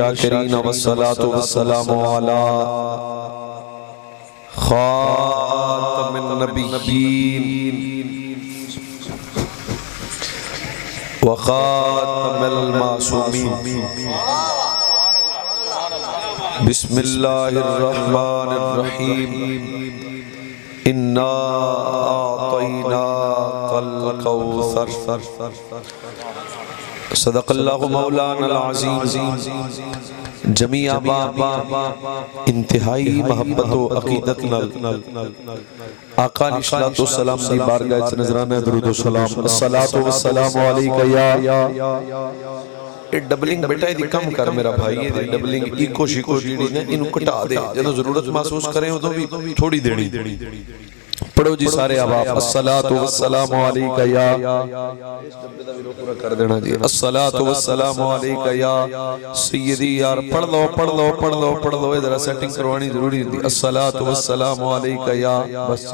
الشاکرین والصلاة والسلام علی خاتم النبیین وخاتم المعصومین بسم اللہ الرحمن الرحیم انا اعطیناک الکوثر صدق اللہ مولانا العظیم جمیع باب انتہائی محبت و عقیدت آقا علیہ السلام دی بارگاہ وچ نذرانہ درود و سلام الصلاۃ والسلام علیکہ یہ ڈبلنگ بیٹا یہ کم کر میرا بھائی یہ ڈبلنگ ایکو شیکو جیڑی نے انہوں کٹا دے جنہوں ضرورت محسوس کریں ہو تو بھی تھوڑی دینی پڑھو جی سارے آباب الصلاۃ والسلام علیکہ یا کر دینا جی الصلاۃ والسلام علیکہ یا سیدی یار پڑھ لو ادھر سیٹنگ کروانی ضروری ہوتی الصلاۃ والسلام علیکہ یا بس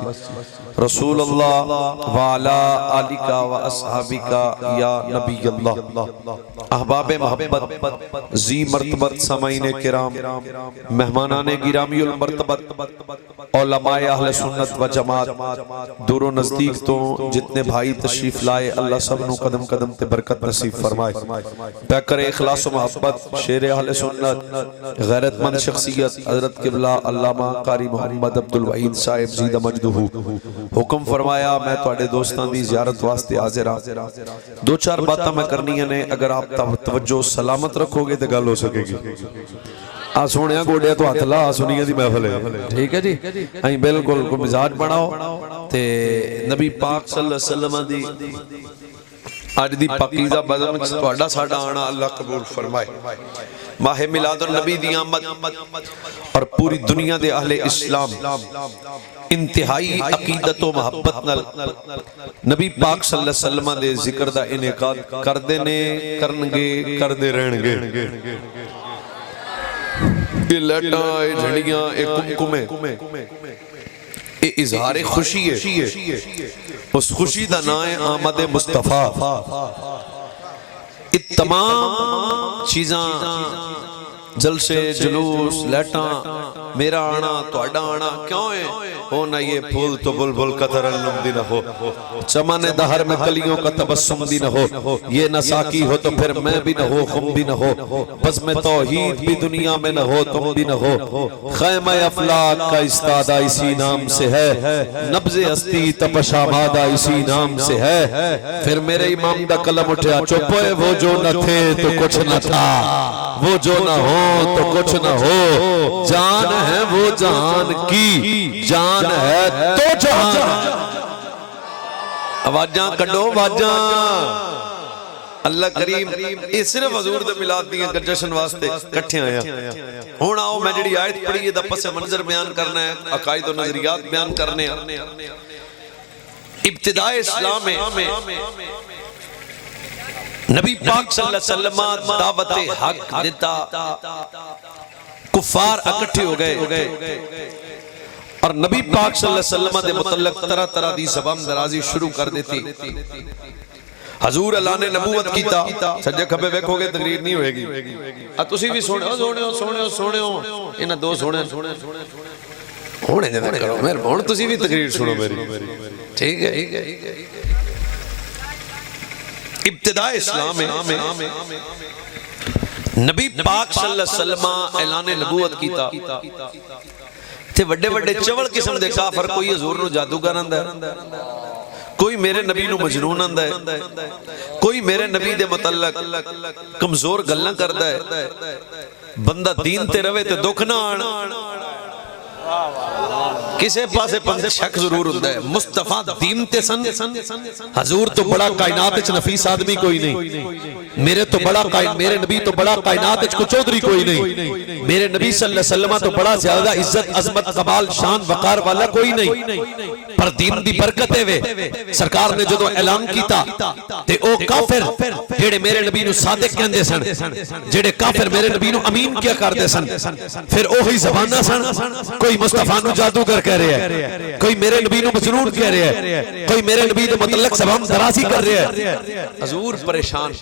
رسول اللہ وعلا آلکہ و اصحابکہ یا نبی اللہ احباب محبت زی مرتبت سامعین کرام مہمانان گرامی المرتبت علماء اہل سنت و جماعت دور و نزدیک تو جتنے بھائی تشریف لائے اللہ سب نو قدم قدم تے برکت نصیب فرمائے پیکر اخلاص و محبت شیر اہل سنت غیرت مند شخصیت حضرت قبلہ علامہ قاری محمد عبدالوحید صاحب زید مجدہ حکم فرمایا میں تواڈے دوستاں دی زیارت واسطے حاضر ہاں دو چار باتاں میں کرنی ہیں اگر آپ توجہ سلامت رکھو گے تو گل ہو سکے گی سونیا گوڑیا تو ہاتھ لا سنیا دی محفل ہے ٹھیک ہے جی ہیں بالکل کو مزاج بناؤ تے نبی پاک صلی اللہ علیہ وسلم دی آج دی پاکیزہ بزم تواڈا ساڈا آنا اللہ قبول فرمائے ماہ میلاد النبی دی آمد اور پوری دنیا دے اہل اسلام انتہائی عقیدت و محبت نل نبی پاک صلی اللہ علیہ وسلم دے ذکر دا انعقاد کر دینے کرنگے کر دے رہنگے یہ لیٹاں اے جھڑیاں اے کمکمیں اے اظہار خوشی ہے اس خوشی دا نائے آمد مصطفیٰ یہ تمام چیزاں جلسے جلوس لیٹاں میرا آنا تو اڈا آنا کیوں ہے ہونا یہ پھول تو بلبل کا ترنم دی نہ ہو چمن دہر میں کلیوں کا تبسم دی نہ ہو یہ نہ ساکی ہو تو پھر میں بھی نہ ہو خم بھی نہ ہو بزم توحید بھی دنیا میں نہ ہو تم بھی نہ ہو خیمہ افلاک کا استادہ اسی نام سے ہے نبض ہستی تپش آبادہ اسی نام سے ہے پھر میرے امام دا قلم اٹھیا چپوئے وہ جو نہ تھے تو کچھ نہ تھا وہ جو نہ ہو تو کچھ نہ ہو جان ہے وہ جہان کی جان ہے تو جہان آوازاں کڈو آوازاں اللہ کریم یہ صرف حضور دے میلاد دیاں جشن واسطے کٹھے آیا ہن آؤ میں جڑی آیت پڑھی ہے دا پس منظر بیان کرنا ہے عقائد و نظریات بیان کرنے ابتداء اسلام میں نبی پاک صلی اللہ علیہ وسلم دعوت حق دیتا کفار اکٹھے ہو گئے اور نبی پاک صلی اللہ علیہ وسلم دے متعلق طرح طرح دی زبان درازی شروع کر دیتی حضور اللہ نے نبوت کیتا سجے کھبے ویکھو گے تقریر نہیں ہوئے گی تسی بھی سونے ہو انہاں دو سونے ہونے دے کرو مہربان تسی بھی تقریر سنو میری ٹھیک ہے ابتداء اسلام میں نبی پاک صلی اللہ علیہ وسلم اعلان نبوت کیتا تھے وڈے وڈے چول قسم دے کافر کوئی حضور نو جادوگر آندا ہے کوئی میرے نبی نو مجنون آندا ہے کوئی میرے نبی دے متعلق کمزور گلاں کردا ہے بندہ دین تے روے تے دکھ نہ آن کسے پاسے پندے شک ضرور ہوتا ہے مصطفیٰ دین تے سن حضور تو بڑا کائنات اچھ نفیس آدمی کوئی نہیں میرے نبی تو بڑا کائنات اچھ کو چودری کوئی نہیں میرے نبی صلی اللہ علیہ وسلم تو بڑا زیادہ عزت عظمت قبال شان وقار والا کوئی نہیں پر دین دی برکت ہے وے سرکار نے جدو اعلان کیتا تے او کافر جیڑے میرے نبی نو صادق کہندے سن جیڑے کافر میرے نبی نو امین کیا کردے سن پھر اوہی زبانہ سن کوئی مصطفیٰ نو جادوگر کہہ رہا ہے, کوئی میرے نبی نو مجنون کہہ رہا ہے, کوئی میرے نبی دے متعلق زبان درازی کر رہا ہے. حضور پریشان,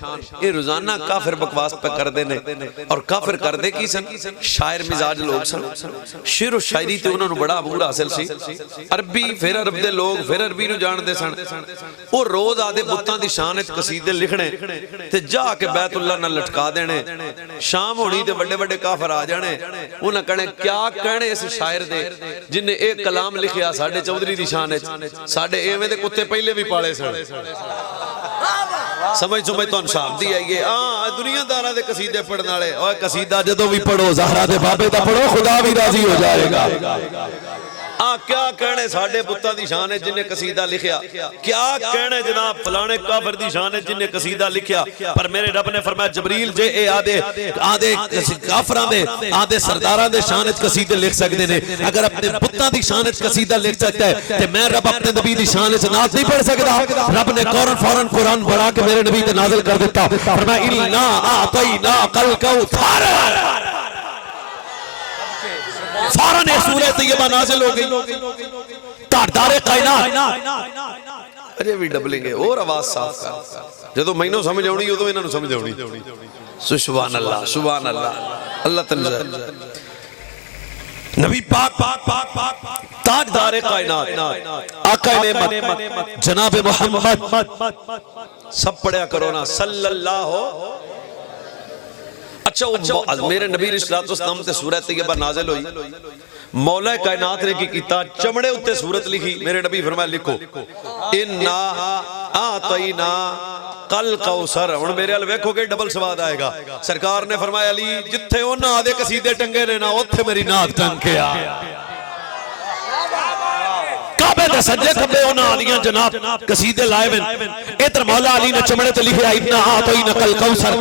یہ روزانہ کافر بکواس پہ کر دے نے, اور کافر کر دے کی سن شاعر مزاج لوگ سن, شعر و شاعری تے انہوں نے بڑا عبور حاصل سی. عربی پھر عرب دے لوگ پھر عربی نو جان دے سن. وہ روز آدھے بتاں دی شان وچ قصیدے لکھنے تے جا کے بیت اللہ نہ لٹکا دینے. شام ہونی تے بڑے بڑے کافر آ جانے, انہاں کہنے کیا کہنے اس شاعر دے جن نے ایک کلام لکھیا ساڈے چودھری دی شان وچ, ساڈے ایویں دے کتے پہلے بھی پالے سن. سمجھ تو انصاف دی آئیے. دنیا دارہ دے قصیدے پڑھنے والے, اور قصیدہ جدوں بھی پڑھو زہرا دے بابے دا پڑھو, خدا بھی راضی ہو جائے گا. کیا کہنے ساڑھے بتہ دی شان ہے جن نے قصیدہ لکھیا, کیا کہنے جناب فلانے کافر دی شان ہے جن نے قصیدہ لکھیا. پر میرے رب نے فرمایا جبریل جے اے آدھے کافران دے آدھے سرداران دے شان ہے قصیدے لکھ سکتے نے, اگر اپنے بتہ دی شان ہے قصیدہ لکھ سکتا ہے تو میں رب اپنے نبی دی شان ہے ناز نہیں پڑھ سکتا. رب نے فوراً قرآن بڑھا کے میرے نبی تے نازل کر دیتا. فرمایا اِلْنَا آتَيْنَا الْكَوْثَرَ, فوراً ایک سورہ طیبہ نازل ہو گئی. تاردار کائنات اجے بھی ڈبلنگ ہے اور آواز صاف کر, جدو مینوں سمجھ آؤنی ادو انہاں نوں سمجھ آؤنی. سبحان اللہ سبحان اللہ اللہ تنزل. نبی پاک تاجدار کائنات آقا نعمت جناب محمد, سب پڑھیا کرو نا صلی اللہ. اچھا میرے نبی علیہ السلام تے سورہ طیبہ نازل ہوئی, مولا کائنات نے کی کیتا چمڑے اتے سورت لکھی. میرے نبی فرمایا لکھو اِنَّا آتَيْنَا الْكَوْثَرَ. ہن میرے ال ویکھو کہ ڈبل سواد آئے گا. سرکار نے فرمایا علی جتھے انہاں دے قصیدے ٹنگے نے نا اوتھے میری نعت ٹنگ کے آ. کعبے دے سجدے کھبے انہاں آلیاں جناب قصیدے لائے ون, ادھر مولا علی نے چمڑے تے لکھیا اِنَّا آتَيْنَا الْكَوْثَرَ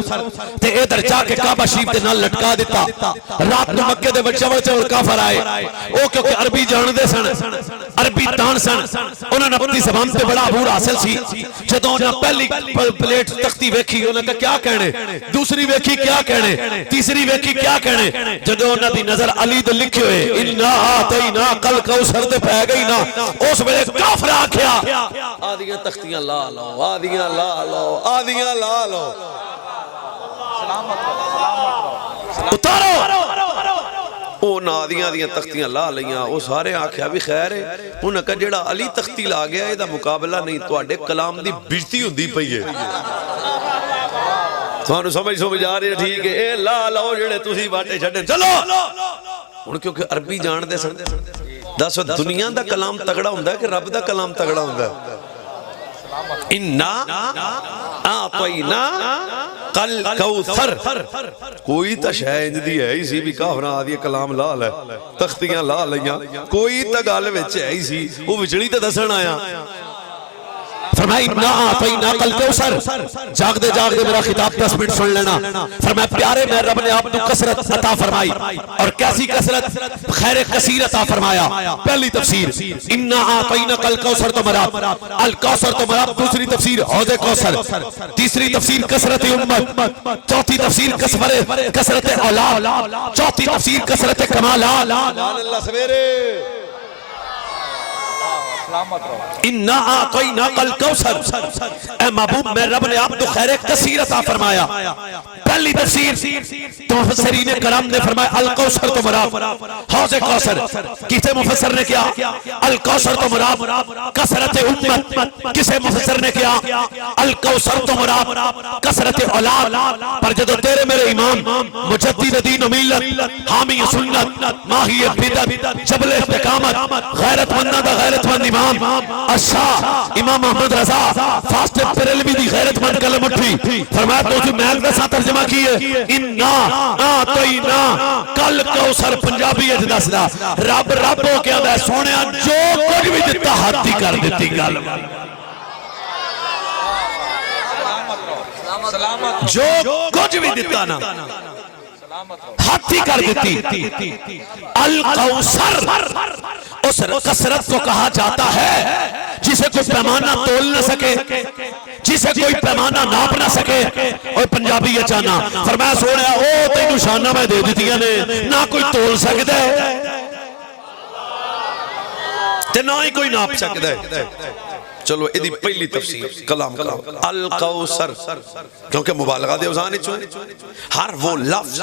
تے ادھر جا کے کعبہ شریف دے نال لٹکا دیتا. رات نو مکے دے بچے اور کافر آئے, او کیونکہ عربی جان دے سن, عربی دان سن, انہوں نے اپنی زبان تے بڑا عبور حاصل سی. جدوں انہاں پہلی پلیٹ تختی ویکھی انہاں کہا کیا کہنے, دوسری ویکھی کیا کہنے, تیسری ویکھی کیا کہنے. جدوں انہاں دی نظر علی دے لکھے ہوئے اِنَّا آتَيْنَا الْكَوْثَرَ تے پہ گئی نا, اس ویلے کافر آکھیا آدھیاں تختیاں لا لو, آدھیاں لا لو, آدھیاں لا لو, اتارو. او نادیاں دیاں تختیاں لا لیاں. او سارے آکھیا بھی خیر ہے, انہاں کہا جیڑا علی تختی لا گیا ہے دا مقابلہ نہیں, تواڈے کلام دی بجتی ہوندی پئی ہے. تھانوں سمجھ آ رہی ہے ٹھیک ہے, اے لا لو جڑے تسی واٹے چھڈے چلو. ہن کیونکہ عربی جان دے سن, دس دنیا دا کلام تگڑا ہوندا ہے کہ رب دا کلام تگڑا ہوندا ہے. اِنَّا آتَيْنَا الْكَوْثَرَ, کوئی تا شاید دی ہے اسی بھی کافران آدھی کلام لا لے, تختیاں لا لیاں, کوئی تا گال وچ ہے اسی وہ وچڑی تے دسن آیا. فرمایا اِنَّا آتَيْنَا الْكَوْثَرَ, جاگ دے میرا خطاب 10 منٹ سن لینا. فرمایا پیارے میں رب نے آپ کو کثرت عطا فرمائی, اور کیسی کثرت, خیر کثیر عطا فرمایا. پہلی تفسیر اِنَّا آتَيْنَا الْكَوْثَرَ تو مراد الکوثر تو مراد, دوسری تفسیر حوض کوثر, تیسری تفسیر کثرت امت, چوتھی تفسیر کثرت اولاد, چوتھی تفسیر کثرت کمالات. اللہ سویرے اِنَّا آتَيْنَا الْكَوْثَرَ, اے محبوب میں رب نے آپ کو خیر کثیر عطا فرمایا. پہلی تفسیر تو مفسرین کرام نے فرمایا الکوثر تو مراد حوض کوثر. کسے مفسر نے کیا الکوثر تو مراد کثرت امت, کسے مفسر نے کیا الکوثر تو مراد کثرت اولاد. پر جدو تیرے میرے امام مجدد دین و ملت, حامی سنت, ماہی بدعت, جبل استقامت, غیرت مندہ دا غیرت مند امام امام محمد رضا فاسٹر پریلوی دی غیرت مند کلم اٹھی. فرمایا تو جو محل ویسا ترجمہ کیے اِنَّا آتَيْنَا الْكَوْثَرَ. پنجابی اجدس دا رب ہو کے آدھا سونیا جو کچھ بھی دیتا ہاتھی کر دیتی گل, جو کچھ بھی دیتا نا ہاتھی کر دیتی. الکوثر اس کثرت کو کہا جاتا ہے جسے کوئی پیمانہ تول نہ سکے, جسے کوئی پیمانہ ناپ نہ سکے. اور پنجابی اچانا فرمایا سوڑا او تینو شانہ میں دے دیتیاں نے نہ کوئی تول سکتا ہے. تے نہ ہی کوئی ناپ سکتا ہے. چلو ایدی پہلی تفسیر کلام القوثر، کیونکہ مبالغہ دے اوزان چوئے ہر وہ لفظ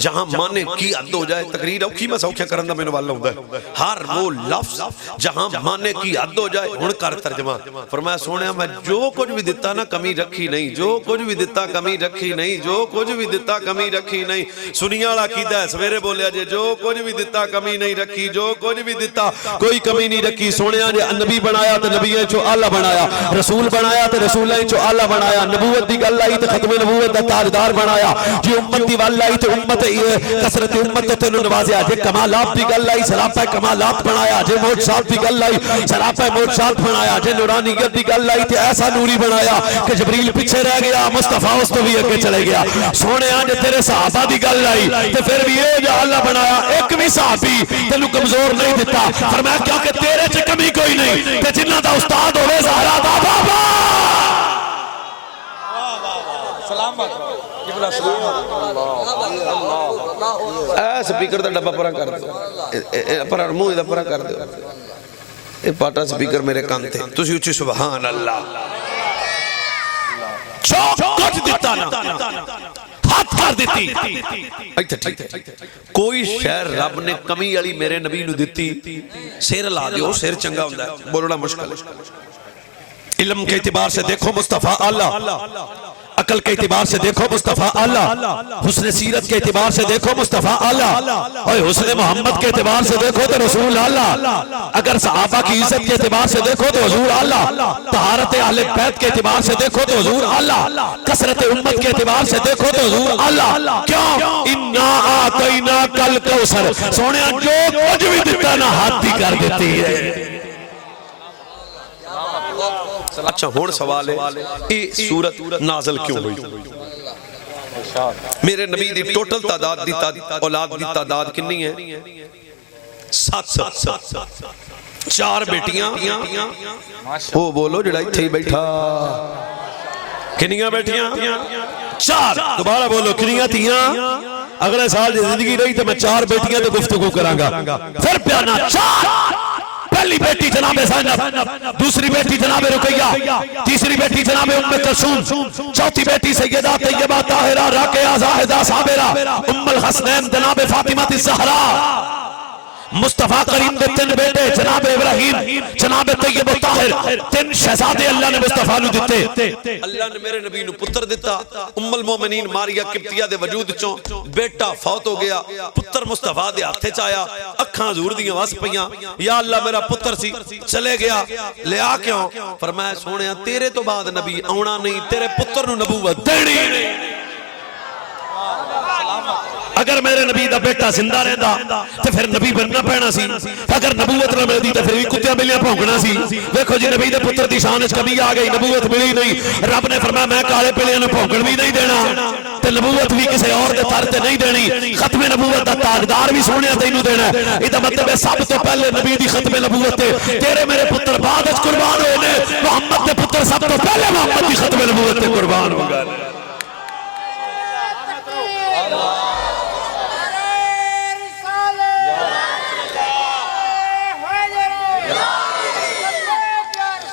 جہاں معنی کی حد ہو جائے، تقریر اوکھی میں سوکھیا کرندہ میں نوالا ہوں ہے، ہر وہ لفظ جہاں معنی کی حد ہو جائے ہن کر ترجمہ. فرمایا سونے میں جو کچھ بھی دیتا نا کمی رکھی نہیں، جو کچھ بھی دیتا کمی رکھی نہیں، جو کچھ بھی دیتا کمی رکھی نہیں. سنیاڑا کیدہ ہے سویرے بولیا جے جو کچھ بھی دیتا کمی نہیں رکھی، جو کچھ بھی دیتا کوئی کمی نہیں رکھی. سونے جے نبی بنایا تو نبی چو آلہ بنایا، رسول بنایا تو رسول چو آلہ بنایا، نبوت دی گل آئی تو ختم نبوت دا تاجدار بنایا، جی امت دی وال آئی تو امت کثرت امت تے نوازیا، جے کمالات دی گل آئی سراپہ کمالات بنایا، جے معجزات دی گل آئی سراپہ معجزات بنایا، جے نورانیت دی گل آئی تے ایسا نوری بنایا کہ جبریل پیچھے رہ گیا، مصطفیٰ اس تو بھی اگے چلے گیا. سونے آج تیرے صحابہ دی گل آئی تے پھر بھی یہ جو اللہ بنایا ایک بھی صحابی تینوں کمزور نہیں دیتا. فرمایا کیونکہ تیرے چ کمی کوئی نہیں تے جنہ دا استاد ہوئے زہرا دا بابا. سلامت اے سپیکر دا ڈبا پرا کر دو، پر ارمو دا پرا کر دو. اے پاٹا سپیکر میرے کان تھے تسی اچھی سبحان اللہ. چوک کچھ دیتا نا ہاتھ کر دیتی. کوئی شہر رب نے کمی علی میرے نبی نو دیتی سیر لا دیو، سیر چنگا ہوندہ ہے بولنا مشکل. علم کے اعتبار سے دیکھو مصطفیٰ اللہ، عقل کے اعتبار سے دیکھو مصطفیٰ اللہ، حسن سیرت کے اعتبار سے دیکھو مصطفیٰ اللہ، اور حسن محمد کے اعتبار سے دیکھو تو رسول اللہ. اگر صحابہ کی عزت کے اعتبار سے دیکھو تو حضور اللہ، طہارت اہل بیت کے اعتبار سے دیکھو تو حضور اللہ، کثرت امت کے اعتبار سے دیکھو تو حضور اللہ. کیوں؟ اِنَّا آتَيْنَاكَ الْكَوْثَرَ. سونے جو کچھ بھی دیتا نا ہاتھ بھی کر دیتی ہے. اچھا ہون سوال ہے یہ سورت نازل کیوں ہوئی؟ میرے نبی دی ٹوٹل تعداد دی اولاد دی تعداد کنی ہے؟ 7. 4 بیٹیاں وہ بولو جڑائی تھی بیٹھا کنیاں بیٹیاں 4. دوبارہ بولو کنیاں تھیاں. اگلے سال جی زندگی رہی تو میں 4 بیٹیاں تو گفتگو کرانگا. پھر پیانا 4. پہلی بیٹی جناب زینب، دوسری بیٹی جناب رقیہ، تیسری بیٹی جناب ام کلثوم، چوتھی بیٹی سیدہ طیبہ طاہرہ راقیہ زاہدہ صابرہ، ام الحسنین جناب فاطمہ الزہرا. مصطفیٰ کریم دے 3 بیٹے جناب ابراہیم، جناب طیب و طاہر، 3 شہزادے اللہ نے مصطفیٰ نو دیتے. اللہ نے میرے نبی نو پتر دیتا. ام المومنین ماریہ قبطیہ دے وجود چوں بیٹا فوت ہو گیا، پتر مصطفیٰ دے ہاتھے چایا، اکھاں حضور دیاں واس پیاں، یا اللہ میرا پتر سی چلے گیا لے آ کیوں؟ فرمایا سونیا تیرے تو بعد نبی آونا نہیں، تیرے پتر نو نبوت دینی نہیں. اگر میرے نبی دا بیٹا زندہ رہندا تو پھر نبی بننا پینا سی. اگر نبوت نہ ملدی تو پھر بھی کتیاں بلیاں بھونکنا سی. دیکھو جی نبی دے پتر دی شان وچ کمی آ گئی، نبوت ملی نہیں. رب نے فرمایا میں کالے بلیاں نوں بھونکن بھی نہیں دینا تے نبوت بھی کسی اور دے تر تے نہیں دینی. ختم نبوت دا تاجدار بھی سونیا تینوں دینا ہے. ادا مطلب ہے سب تو پہلے نبی دی ختم نبوت تے تیرے میرے پتر بعد وچ قربان ہوئے نے. محمد دے پتر سب تو پہلے محمد دی ختم نبوت تے قربان ہو گئے.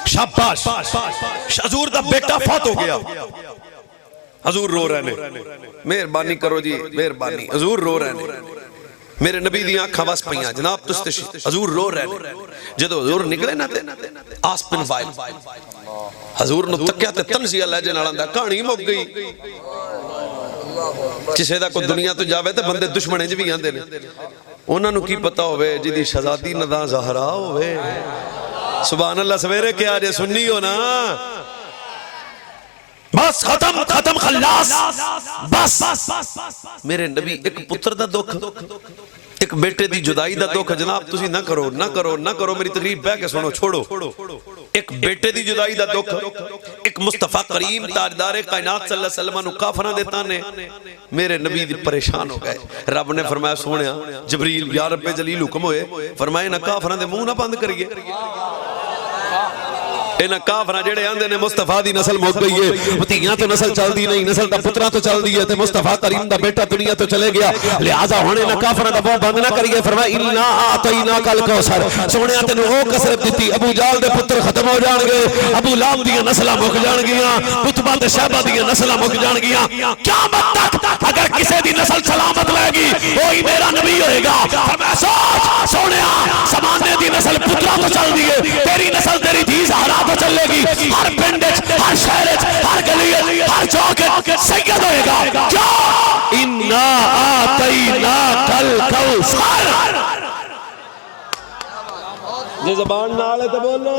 شاباش. حضور دا بیٹا فوت ہو گیا، حضور رو رہے نے. مہربانی کرو جی مہربانی، حضور رو رہے نے. میرے نبی دی آنکھاں بس پئیاں جناب تستشی، حضور رو رہے نے. جدو حضور نکلے نا تے آسپن وائل حضور نو تکیا تے تنزیہ لے جنال اندہ کہانی مک گئی. کسے دا کو دنیا تو جاوے تے بندے دشمنے جو بھی آندے نے. انہاں نو کی پتا ہوئے جدی شہزادی ندا زہرا ہوئے. سبحان اللہ. سویرے کیا جے سنی ہو نا بس ختم ختم خلاص بس. میرے نبی ایک پتر دا دکھ، ایک بیٹے دی جدائی دا دکھ جناب تسی نہ کرو نہ کرو نہ کرو. میری تقریب بہ کے سنو چھوڑو. ایک بیٹے دی جدائی دا دکھ، ایک مصطفیٰ کریم تاجدار کائنات صلی اللہ علیہ وسلم نو کافراں دیتا نے. میرے نبی دی پریشان ہو گئے. رب نے فرمایا سونیا جبریل یا رب جلیل حکم ہوئے فرمائے نہ کافراں دے منہ نہ بند کریے. انہاں کافراں جڑے آندے نے مصطفیٰ دی نسل مک گئی ہے، بھتیجاں تو نسل چل دی نہیں، نسل دا پتراں تو چل دی ہے تے مصطفیٰ کریم دا بیٹا دنیا تو چلے گیا، لہذا ہونے نہ کافراں دا منہ بند نہ کریے۔ فرمایا انا اعطیناک الکوثر، سونیا تینوں او کثرت دتی، ابو جہل دے پتر ختم ہو جان گے، ابو لہب دیاں نسلاں مک جان گیاں، عتبہ تے شیبہ دیاں نسلاں مک جان گیاں، قیامت تک اگر کسی دی نسل سلامت رہے گی وہی میرا نبی ہوئے گا۔ فرمایا سوچ سونیا، زمانے دی نسل پتراں تو چل دی ہے، تیری نسل تیری دھی زہرا تو چلے گی، ہر پنڈ ہر شہر ہر گلی ہر چوک سید ہوئے گا۔ کیا انا اعطیناک الکوثر، جی زبان نالے تو بولو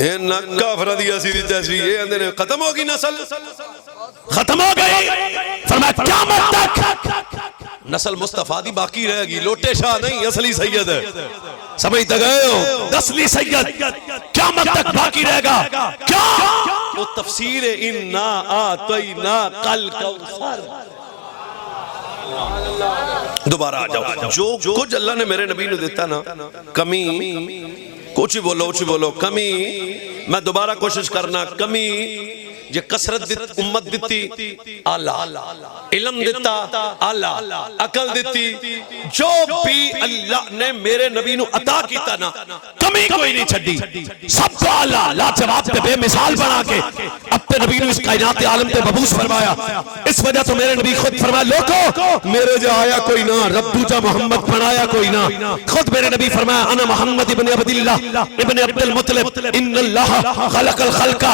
انہاں کافرہ دی اسی دی تیسی یہ اندھے نے ختم ہوگی نسل، ختم ہو گئی۔ فرمایا قیامت تک نسل مصطفیٰ دی باقی رہے گی، لوٹے شاہ نہیں اصلی سید ہے، سمجھتے گئے ہو؟ اصلی سید قیامت تک باقی رہے گا۔ کیا وہ تفسیر انا اعطیناک الکوثر۔ دوبارہ آ جاؤ، جو کچھ اللہ نے میرے نبی نے دیتا نا، کمی کچھ بولو کمی، میں دوبارہ کوشش کرنا، کمی یہ کثرت امت دیتی اللہ، علم دیتا اللہ، عقل دیتی، جو بھی اللہ نے میرے نبی نو عطا کیتا نا کمی کوئی نہیں چھڑی، سب کو اللہ لا جواب پہ بے مثال بنا کے اپنے نبی نو اس کائنات عالم پہ مبعوث فرمایا۔ اس وجہ تو میرے نبی خود فرمایا لوگو میرے جو آیا کوئی نہ، رب جا محمد بنایا کوئی نہ۔ خود میرے نبی فرمایا انا محمد ابن عبداللہ ابن عبد المطلب ان اللہ خلق الخلق۔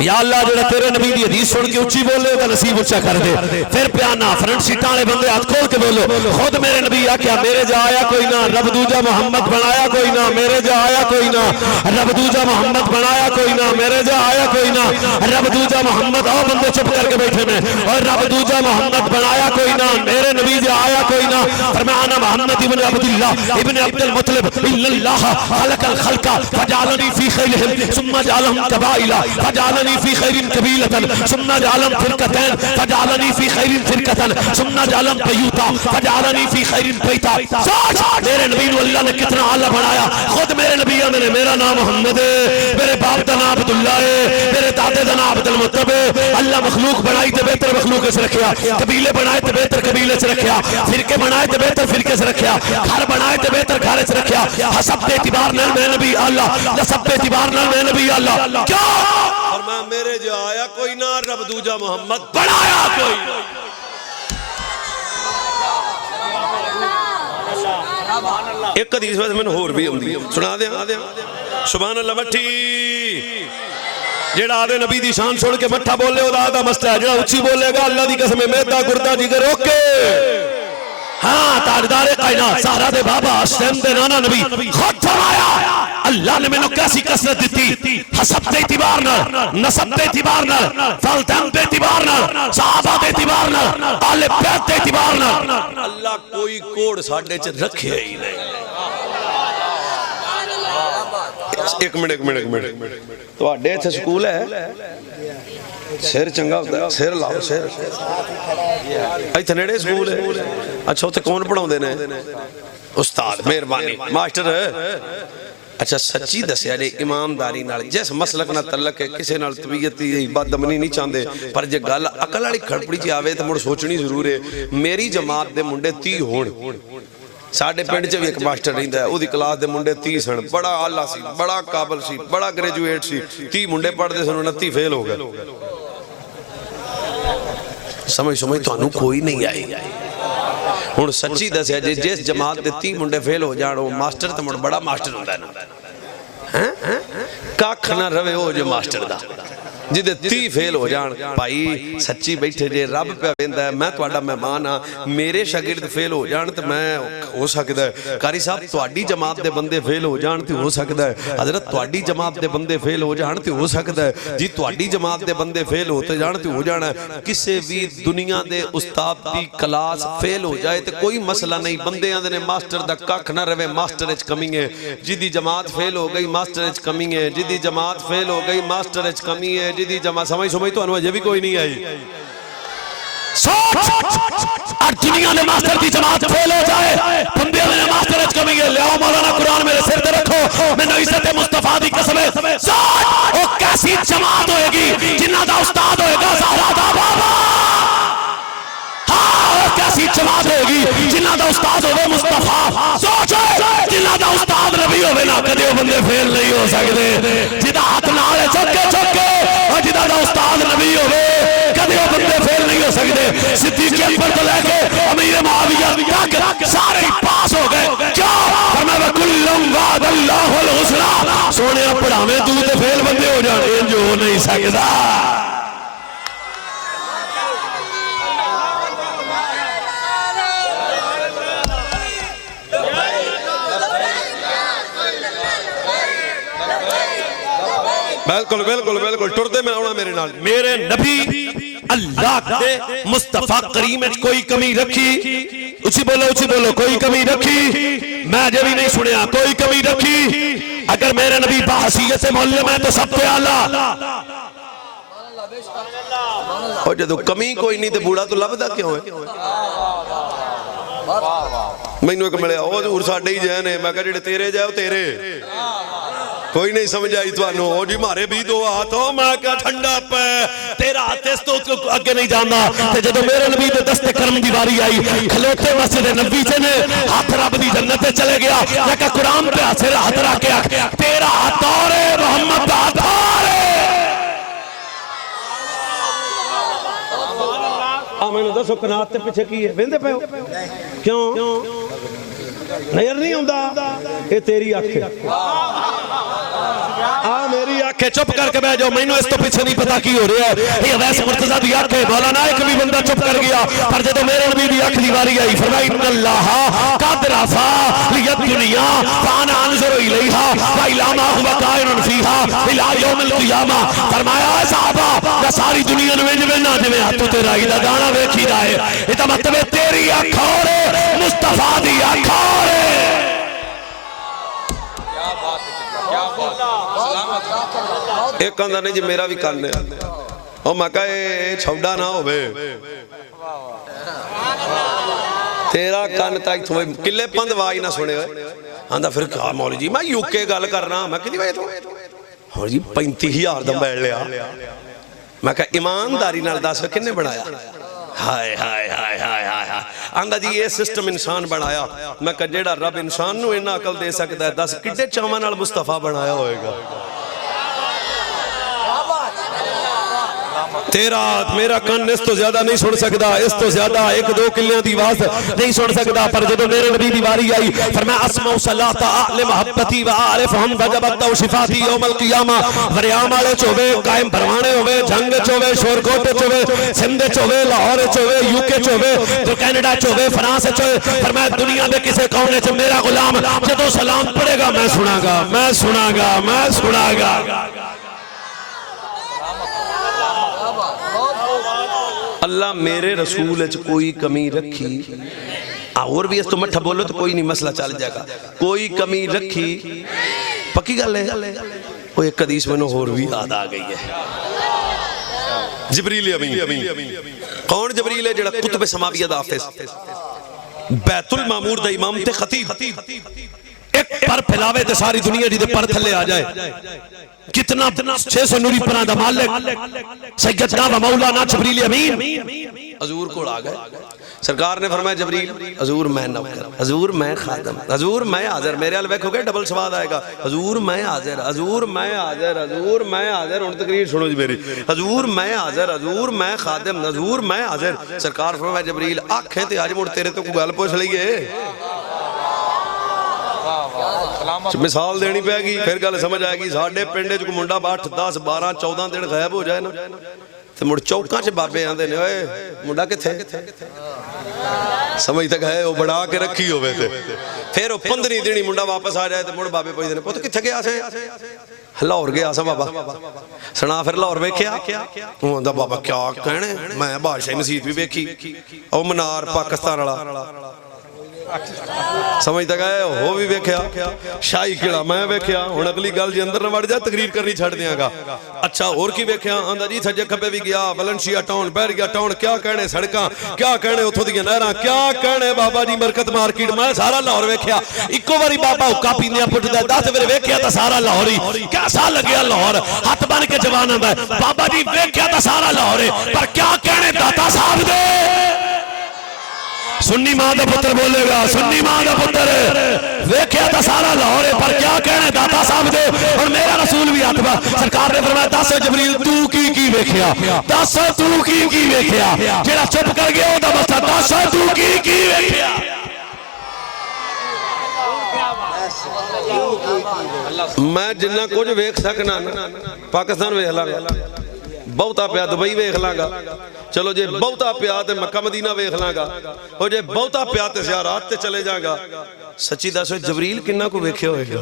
یا اللہ جڑا تیرے نبی دی حدیث سن کے اچھی بولے گا نصیب اچھا کر دے۔ پھر پیانا فرنٹ سیٹانے بندے ہاتھ کھول کے بولو، خود میرے نبی آکیا میرے جا آیا کوئی نہ، رب دوجا محمد بنایا کوئی نہ، میرے جا آیا کوئی نہ، رب دوجا محمد بنایا کوئی نہ، میرے جا آیا کوئی نہ، رب دوجا محمد، آؤ بندے چپ کر کے بیٹھے میں، اور رب دوجا محمد بنایا کوئی نہ، میرے نبی جا آیا کوئی نہ۔ فرمایا انا محمد ابن عبداللہ ابن عبد المطلب ان اللہ خلق الخلق فجعلنی فی خیلہم ثم جعلہم قبائل فجعلنی في خير قبيلة ثم جعلهم فرقتين فجعلني في خير فرقة ثم جعلهم بيوتا فجعلني في خير بيتا۔ سوچ میرے نبی نو اللہ نے کتنا اعلیٰ بنایا۔ خود میرے نبی نے میرا نام محمد ہے، میرے باپ دا نام عبداللہ ہے، میرے دادے دا نام عبد المطلب ہے۔ اللہ مخلوق بنائی تے بہتر مخلوق سے رکھیا، قبیلے بنائے تے بہتر قبیلے سے رکھیا، فرقے بنائے تے بہتر فرقے سے رکھیا، گھر بنائے تے بہتر گھر سے رکھیا۔ حسب دے اعتبار نال میں نبی اللہ، نسب دے اعتبار نال میں نبی اللہ۔ کیا فرمایا میرے جو آیا کوئی نہ، رب دوجا محمد بنایا کوئی نہ۔ ایک حدیث میں میں ہور بھی ہوندی سنا دیا، سبحان اللہ مٹھی جیڑا آدھے نبی دی شان چھوڑ کے مٹھا بولے او دا آدھا مسئلہ ہے، جیڑا اچھی بولے گا اللہ دی قسم میدا گردہ جگر اوکے۔ ہاں تاجدار کائنات سہرا دے بابا حسین دے نانا نبی خود فرمایا اللہ نے میں نے کیسی کثرت دیتی، حسب دے اعتبار نال، نسب دے اعتبار نال، فالدین دے اعتبار نال، صحابہ دے اعتبار نال، آل بیت دے اعتبار نال۔ اللہ کوئی کوڑ ساڑھے چھ رکھے ہی نہیں۔ ایک منٹ تو آڈے تھے سکول ہے سیر چنگا ہوتا ہے، سیر لاؤ سیر ایتھے نیڑے سکول ہے۔ اچھا ہوتے کون پڑھاؤں دینے؟ استاد مہربانی ماسٹر ہے۔ اچھا سچی دسیا جے امامداری نال جس مسلک نہ تعلق ہے، کسے نال طبیعتی بد دمنی نہیں چاہندے، پر جے گل عقل والی کھڑپڑی چ آوے تے مڑ سوچنی ضرور ہے۔ میری جماعت دے منڈے 30 ہون، ساڑھے پینڈ چ بھی ایک ماسٹر رہندا ہے، او دی کلاس دے منڈے 30 سن، بڑا اعلیٰ سی، بڑا قابل سی، بڑا گریجویٹ سی، 30 منڈے پڑھدے سن 29 فیل ہو گئے۔ سمجھ تو کوئی نہیں آئی۔ ہن سچی دسیا جے جس جماعت دے 30 منڈے فیل ہو جان، او ماسٹر تے مڑ بڑا ماسٹر ہوندا ہے نا، ککھ نہ رہے ہو جو ماسٹر دا، جدے 30 فیل ہو جان۔ بھائی سچی بیٹھے جے رب پہ ویندا ہے، میں تہاڈا مہمان ہاں، میرے شاگرد فیل ہو جان تے میں ہو سکدا ہے قاری صاحب تہاڈی جماعت دے بندے فیل ہو جان تے ہو سکدا ہے حضرت تہاڈی جماعت دے بندے فیل ہو جان تے ہو سکدا ہے جی، تہاڈی جماعت دے بندے فیل ہوتے جان تے ہو جانا ہے۔ کسے بھی دنیا دے استاد دی کلاس فیل ہو جائے تے کوئی مسئلہ نہیں، بندے آندے نے ماسٹر دا ککھ نہ رہے، ماسٹر وچ کمی ہے، جدی جماعت فیل ہو گئی ماسٹر وچ کمی ہے، جدی جماعت فیل ہو گئی ماسٹر وچ کمی ہے، جدی جماعت سمجھ تو انہوں اجے بھی کوئی نہیں آئی۔ سوچ اور دنیا نے ماسٹر کی جماعت فیل ہو جائے بندے میں ماسٹر اچ کمی گئے لیاؤ مولانا قرآن میرے سر تے رکھو میں نے عزت مصطفیٰ دی قسم ہے سوچ وہ کیسی جماعت ہوئے گی جنہ دا استاد ہوئے گا زہرا دا بابا کیسی جماعت ہوگی جنہ دا استاد ہوئے مصطفیٰ سوچے جنہ دا استاد نبی ہوئے نہ کدے وہ بندے فیل نہیں ہو سکتے جدہ ہاتھ نالے چکے اور جدہ دا استاد نبی ہوئے کدے وہ بندے فیل نہیں ہو سکتے صدیق اکبر تو لے کے امیر معاویہ تک سارے پاس ہو گئے کیا فرمایا وَكُلًّا وَعَدَ اللَّهُ الْحُسْنَى سونے پڑھاویں تو تے فیل بندے ہو جانے جو ہو نہیں سکتا بالکل بالکل بالکل ٹردے میں آنا میرے نال میرے نبی اللہ دے مصطفیٰ کریم کوئی کمی رکھی اچھی بولو کوئی کمی رکھی میں جب بھی نہیں سنیا کوئی کمی رکھی اگر میرے نبی بحثیت معلم ہے تو سب سے اعلیٰ اور جدو کمی کوئی نہیں تو بوڑا تو لبدا کیوں ہے میں انہوں ایک ملے او حضور ساڑھے ہی جائے میں کہا جڑے تیرے جائے تیرے کوئی نہیں سمجھ آئی تو آنو او جی مارے بھی دو ہاتھوں میں کہا ٹھنڈا پہ تیرا ہاتھ تو آگے نہیں جانا تے جدو میرے نبی دے دست کرم دیواری آئی کھلوتے مسجد نبی سے نے ہاتھ رب دی جنت چلے گیا لیکن قرآن پہ ہاتھ رکھ کے تیرا ہاتھ اور محمد ہاتھ اور میں نے دسو کنات تے پیچھے کی ہے ویندے پہ ہو کیوں نظر نہیں ہوندہ یہ تیری آنکھیں میری آنکھیں چپ کر کے بے جو میں نے اس تو پیچھے نہیں پتا کی ہو رہا ہے یہ ویسے مرتضیٰ دی آنکھیں مولانا ایک بھی بندہ چپ کر گیا پر جدو میرے نبی دی آنکھ دیواری آئی فرمائی ان اللہ قد رفا لیت دنیا فانا انظر الیہا فائلاما ہوا قائرن فیہا الہ یوم القیامہ فرمایا ہے صحابہ یا ساری دنیا نوے جوے نا جوے ہاتھو تیرا ہی دا گانا ویکھی رہے یہ مطلب تیری آنکھ اور مصطفیٰ دی آنکھ اور ایک کاندھا نہیں جی میرا بھی کان ہے اور میں کہا چھوڑا نہ ہوئے تیرا کان تاک تھوئے کلے پند وائی نہ سنے ہوئے آندھا پھر کہا مولی جی میں یوکے گال کرنا میں کہا بھائی تو اور جی 35,000 دم بیٹھ لیا میں کہا ایمانداری نال دس کنے بڑھایا ہائے ہائے ہائے ہائے ہائے آندھا جی یہ سسٹم انسان بڑھایا میں کہا جیڑا رب انسان نو انہا عقل دے سکتا ہے دس کٹے چامان نال مصطفیٰ بڑھایا ہوئے گا تیرا میرا کن اس تو زیادہ نہیں سن سکتا اس تو زیادہ ایک دو کلیاں دی آواز نہیں سن سکتا پر جدو میرے نبی دیواری آئی فرمایا اسمع صلاۃ اعلی محبتی و عارف ہم وجبت و شفاتی یوم القیامہ وریام والے چوبے قائم پروانے ہوئے جنگ چوبے شورکوٹ چوبے سندھ چوبے لاہور چوبے یوکے چوبے تو کینیڈا چوبے فرانس چوبے فرمایا دنیا میں کسے کونے چ میرا غلام جدو سلام پڑے گا میں سنا گا میں سنا گا میں سنا گا اللہ میرے رسول اچھ کوئی کمی رکھی اور بھی اس تو مٹھا بولو تو کوئی نہیں مسئلہ چل جائے گا کوئی کمی رکھی پکی گل ہے وہ ایک حدیث میں اور بھی یاد آ گئی ہے جبریل امین کون جبریل ہے جڑا کتب سماویہ دا حافظ بیت المعمور دا امام تے خطیب ایک پر پھیلاوے تے ساری دنیا جی دے پر تھلے آ جائے کتنا 600 نوری پران دا مالک سیدنا و مولانا جبریل امین حضور کو آ گئے سرکار نے فرمایا جبریل حضور میں نوکر حضور میں خادم حضور میں حاضر میرے حال ویکھو گے ڈبل سواد آئے گا حضور میں حاضر حضور میں حاضر حضور میں حاضر ان تقریر سنو جی میری حضور میں حاضر حضور میں خادم حضور میں حاضر سرکار فرمایا جبریل آنکھیں تے آج مڑ تیرے تو کو گل پوچھ لئیے مثال دینی پہ گی پھر گل سمجھ آئے گی ساڑھے پنڈے جو منڈا 8 10 12 14 دن غائب ہو جائے نا تو مڑ چوکاں چے بابے آندے نے اوئے منڈا کے تھے سمجھ تک ہے وہ بڑھا کے رکھی ہوئے تھے پھر وہ 15 دنی منڈا واپس آ جائے تو مڑ بابے پوچھ دینے پوچھ کتھے گیا سے لاہور گیا سا بابا سنا پھر لاہور ویکھیا وہ آندہ بابا کیا کہنے میں بادشاہی مسجد بھی ویکھی او منار پاکستان والا سمجھتا گئے ہو بھی ویکھیا شاہی کیڑا میں ویکھیا ہن اگلی گل جی اندر نہ وڑ جائے تقریر کرنی چھڑ دیاں گا اچھا اور کی ویکھیا آندا جی سجے کھبے بھی گیا ولنشیا ٹاؤن بیرگیا ٹاؤن کیا کہنے سڑکاں کیا کہنے اتھوں دیاں نہراں کیا کہنے بابا جی مرکت مارکیٹ میں سارا لاہور ویکھیا اکو واری بابا حکا پیندیاں پٹدا 10 ویلے ویکھیا تا سارا لاہوری کیسا لگیا لاہور ہاتھ بن کے جوان آندا بابا جی ویکھیا تا سارا لاہور پر کیا کہنے داتا صاحب دے سنی ماں دا پتر بولے گا سنی ماں دا پتر ویکھیا تا سارا لاہور پر کیا کہنے داتا صاحب دے اور میرا رسول بھی آتبا سرکار نے فرمایا دس جبریل تو کی ویکھیا دس تو کی ویکھیا جیڑا چپ کر گیا دا بس دس تو کی ویکھیا میں جنہ کچھ ویکھ سکنا پاکستان ویکھ لاں گا بہتا پیا دبئی ویکھ لاں گا چلو جے بہتا پیا تے مکہ مدینہ ویکھ لاں گا اور جے بہتا پیا تے زیارات تے چلے جاں گا سچی دسو جبریل کنہ کو ویکھے ہوئے گا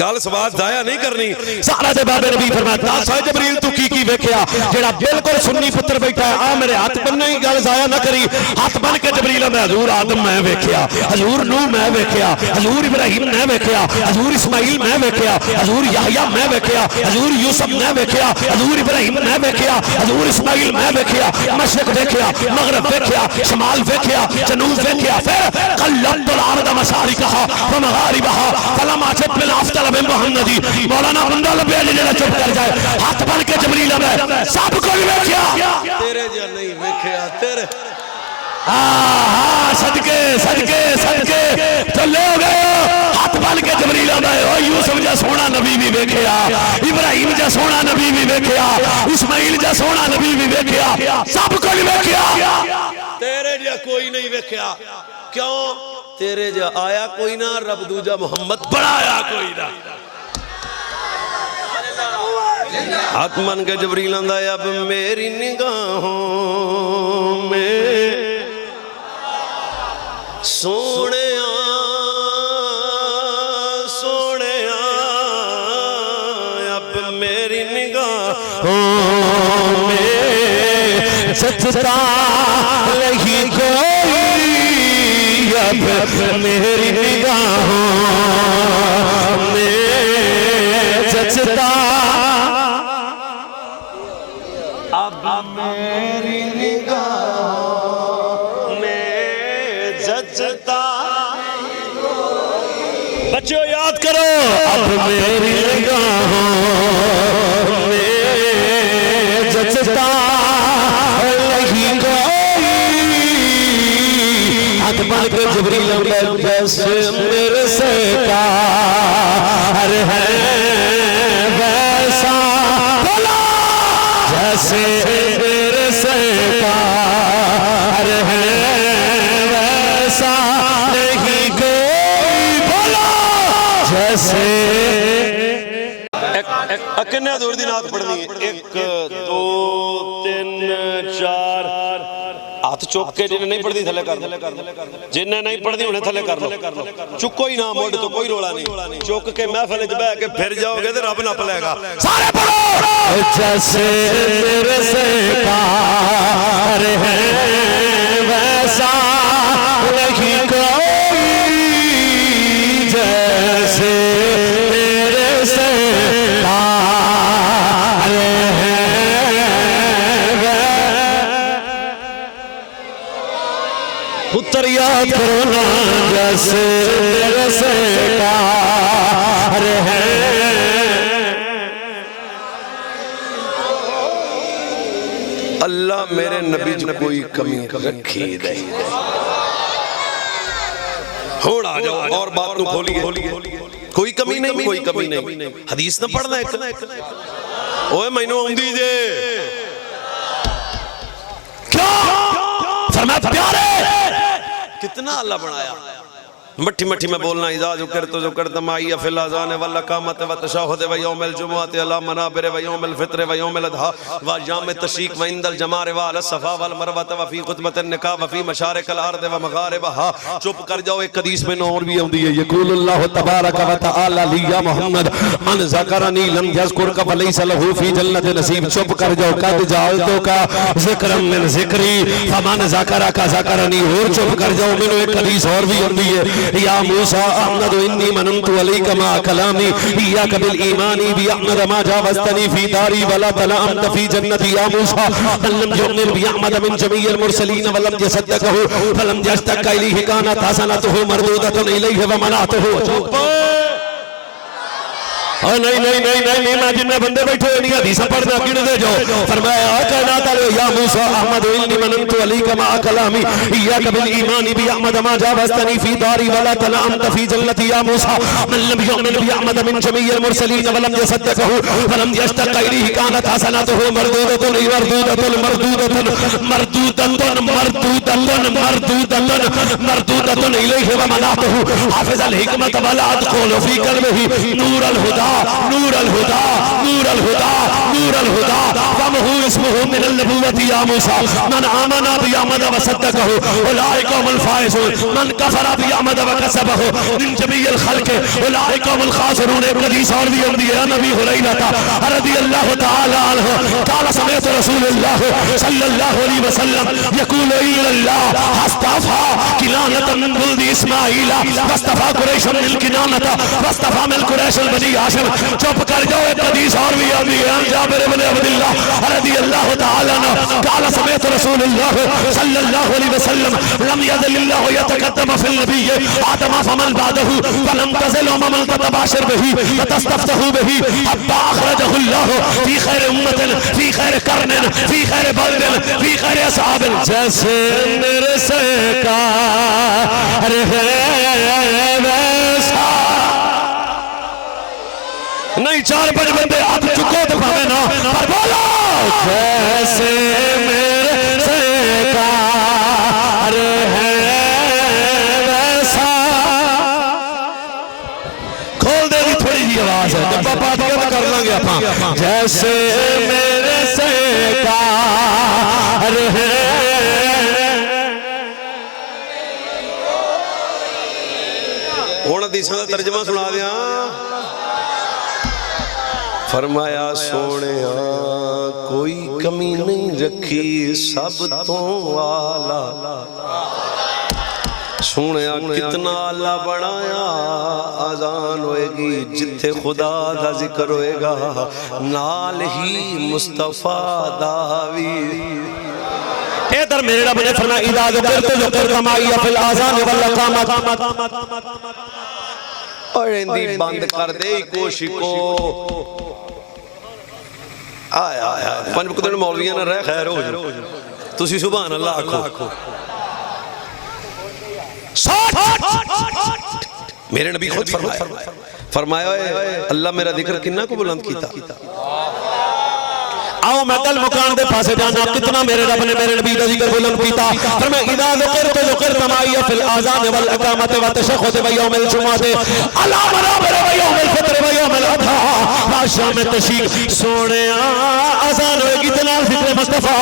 گال سواد ضائع نہیں کرنی سارا دے بابے نبی فرماتا دس جبریل تو کی ویکھیا جیڑا بالکل سنی پتر بیٹھا ہے آ میرے ہاتھ بننے ہی گال ضائع نہ کری ہاتھ بن کے جبریل میں حضور آدم میں ویکھیا حضور نوح میں ویکھیا حضور ابراہیم میں ویکھیا حضور اسماعیل میں ویکھیا حضور یحییٰ میں ویکھیا حضور یوسف میں ویکھیا حضور ابراہیم میں ویکھیا حضور اسماعیل میں ویکھیا مشرق ویکھیا مغرب ویکھیا شمال ویکھیا جنوب ویکھیا پھر قلبت الارض مشارقها ومغاربها فلما جئت بالافضل من محمدی مولانا بندہ لبیا جڑا چپ کر جائے ہاتھ بن کے جبریل میں سب کو ویکھیا تیرے جا نہیں ویکھیا تیرے صدقے چلے ہو گئے ہاتھ بن کے جبریل آدھا ہے یوسف جا سونا نبی بھی ویکھیا ابراہیم جا سونا نبی بھی ویکھیا اسماعیل جا سونا نبی بھی ویکھیا سب کو ویکھیا تیرے جا کوئی نہیں ویکھیا کیوں تیرے جا آیا کوئی نہ رب دوجا محمد بڑھایا کوئی نہ ہاتھ من کے جبریل آندہ ہے اب میری نگاہوں میں سونے اب میری نگاہوں میں سچتا نہیں کوئی اب میری نگاہوں میں سچتا اب میری نگاہوں میں جچتا بچوں یاد کرو اب میری نگاہوں میں جچتا نہیں کوئی ہاتھ بن کے جبریل میں بس میرے سرکار ہے ویسا بولا جیسے میرے سرکار ہے ویسا نہیں کوئی بولا جیسے اکنے دور دی نات پڑھنی ہے 1 2 3 4 ہاتھ چوک کے جنہیں نہیں پڑھ دی تھلے کر دو جنہیں نہیں پڑھ دی انہیں تھلے کر دو چکو ہی نہ موڑ تو کوئی روڑا نہیں چوک کے محفل جب ہے کہ پھر جاؤ گے تو رب نہ پلے گا سارے پڑھو جیسے میرے سرکار ہے ویسا نہیں کوئی جیسے میرے سرکار ہے پتر یاد کرو نا جیسے میرے سرکار ہے اللہ میرے نبی جو کوئی کمی رکھی دے ہوڑ آ جاؤ اور بات نو کھولیے کوئی کمی نہیں کوئی کمی نہیں حدیث نہ پڑھنا ایک اوہ مینوں اوندی جے کیا فرمایا پیارے کتنا اللہ بنایا مٹھی مٹھی میں بولنا اذا ذکرت معی فی الاذان والاقامت والتشہد ویوم الجمعۃ علی منابر ویوم الفطر ویوم الاضحیٰ وایام التشریق وعند الجمار وعلی الصفا والمروہ وفی خطبۃ النکاح وفی مشارق الارض ومغاربہا. چپ کر جاؤ، ایک حدیث میں اور بھی ہوندی ہے یقول اللہ تبارک و تعالی لی یا محمد من ذکرنی لم یذکرک فلیس لہ فی جنت نصیب. چپ کر جاؤ، قد جعلتک ذکرا من ذکری فمن ذکرک ذکرنی. اور چپ کر جاؤ، میں ایک حدیث اور بھی ہوندی ہے یا موسیٰ احمد انی مننت علیک ما کلامی ایاک بالایمان بیعمد ما جاوزتنی فی داری ولا تلامت فی جنتی. یا موسیٰ من لم یؤمن بیعمد من جمیع المرسلین ولم یصدقہ فلم یشتق الیہ کانت حسنتہ مردودۃ الیہ ومنعتہ. نہیں نہیں نہیں نہیں میں جنہیں بندے بیٹھے ہوئے نہیں حدیثہ پڑھنا گن دے جاؤ. فرمایا کائنات علیہ یا موسیٰ احمد انی مننت علیک ما کلامی ایاک بالایمان بیعمد ما جاوزتنی فی داری ولا تلامت فی جنتی. یا موسیٰ من لم یؤمن بیعمد من جمیع المرسلین ولم یصدقہ فلم یشتق الیہ کانت حسنتہ مردودۃ الیہ ومنعتہ. حافظ الحکمت ولا ادخل فی قلبہ نور الہدی نور الہدا نور الہدا نور الہدا ومہو اسمہ من النبوت. یا موسیٰ من آمن بیعمد وصدقہ اولئک هم الفائزون من کفر بیعمد وکذبہ من جمیع الخلق اولئک هم الخاسرون. ایک حدیث اور بھی ہوندی ہے نبی ہریرہ رضی اللہ تعالی عنہ قال سمعت رسول اللہ صلی اللہ علیہ وسلم یقول الی اللہ اصطفى کنانۃ من ولد اسماعیل واصطفى قریش من کنانۃ واصطفى من قریش البنی ہاشم. چپ کر جاؤ، ایک حدیث اور بھی آتی ہے جابر بن عبداللہ رضی اللہ تعالی عنہ قال سمعت رسول اللہ صلی اللہ علیہ وسلم لم يزل اللہ يتقدم في النبی آدم فمن بعده فلم تزل امم تتباشر به وتستفتح به حتى اخرجه الله في خیر امت في خیر قرن في خیر بلد في خیر اصحاب. جیسے میرے سرکار ہے ویسا نہیں. چار پانچ بندے ہاتھ چکو تو پاوے نا پر بولو جیسے میرے سرکار ہے ویسا. کھول دے دی تھوڑی جی آواز ہے جب بات کر لیں گے اپنا. جیسے میرے سرکار ہے. ہوں حدیثاں دا ترجمہ سنا دیاں. فرمایا سونے کوئی کمی نہیں رکھی سب تو آلہ. سونے کتنا اللہ بڑھایا. آزان ہوئے گی جتھے خدا دا ذکر ہوئے گا نال ہی مصطفیٰ داوی. ادھر میرے رب نے فرمایا اذا ذکرت معی فی الاذان والاقامت. اور اندھی بند کر دے کوشش کو. آیا آیا پنج بکدر مولویاں نہ رہ خیر ہو جو تسی سبحان اللہ آکھو. میرے نبی خود فرمایا اللہ میرا ذکر کنہ کو بلند کیتا. آؤ میں دل مکان دے پاسے جانا کتنا میرے رب نے میرے نبی دا ذکر بلند کیتا. فرمایا اذا ذکرت معی فی الاذان والاقامت والتشہد ویوم الجمعۃ علی منابر ویوم الفطر ویوم الاضحیٰ وعشام التشریق. سونے اذان ہوئے گی تنال ذکر مصطفیٰ،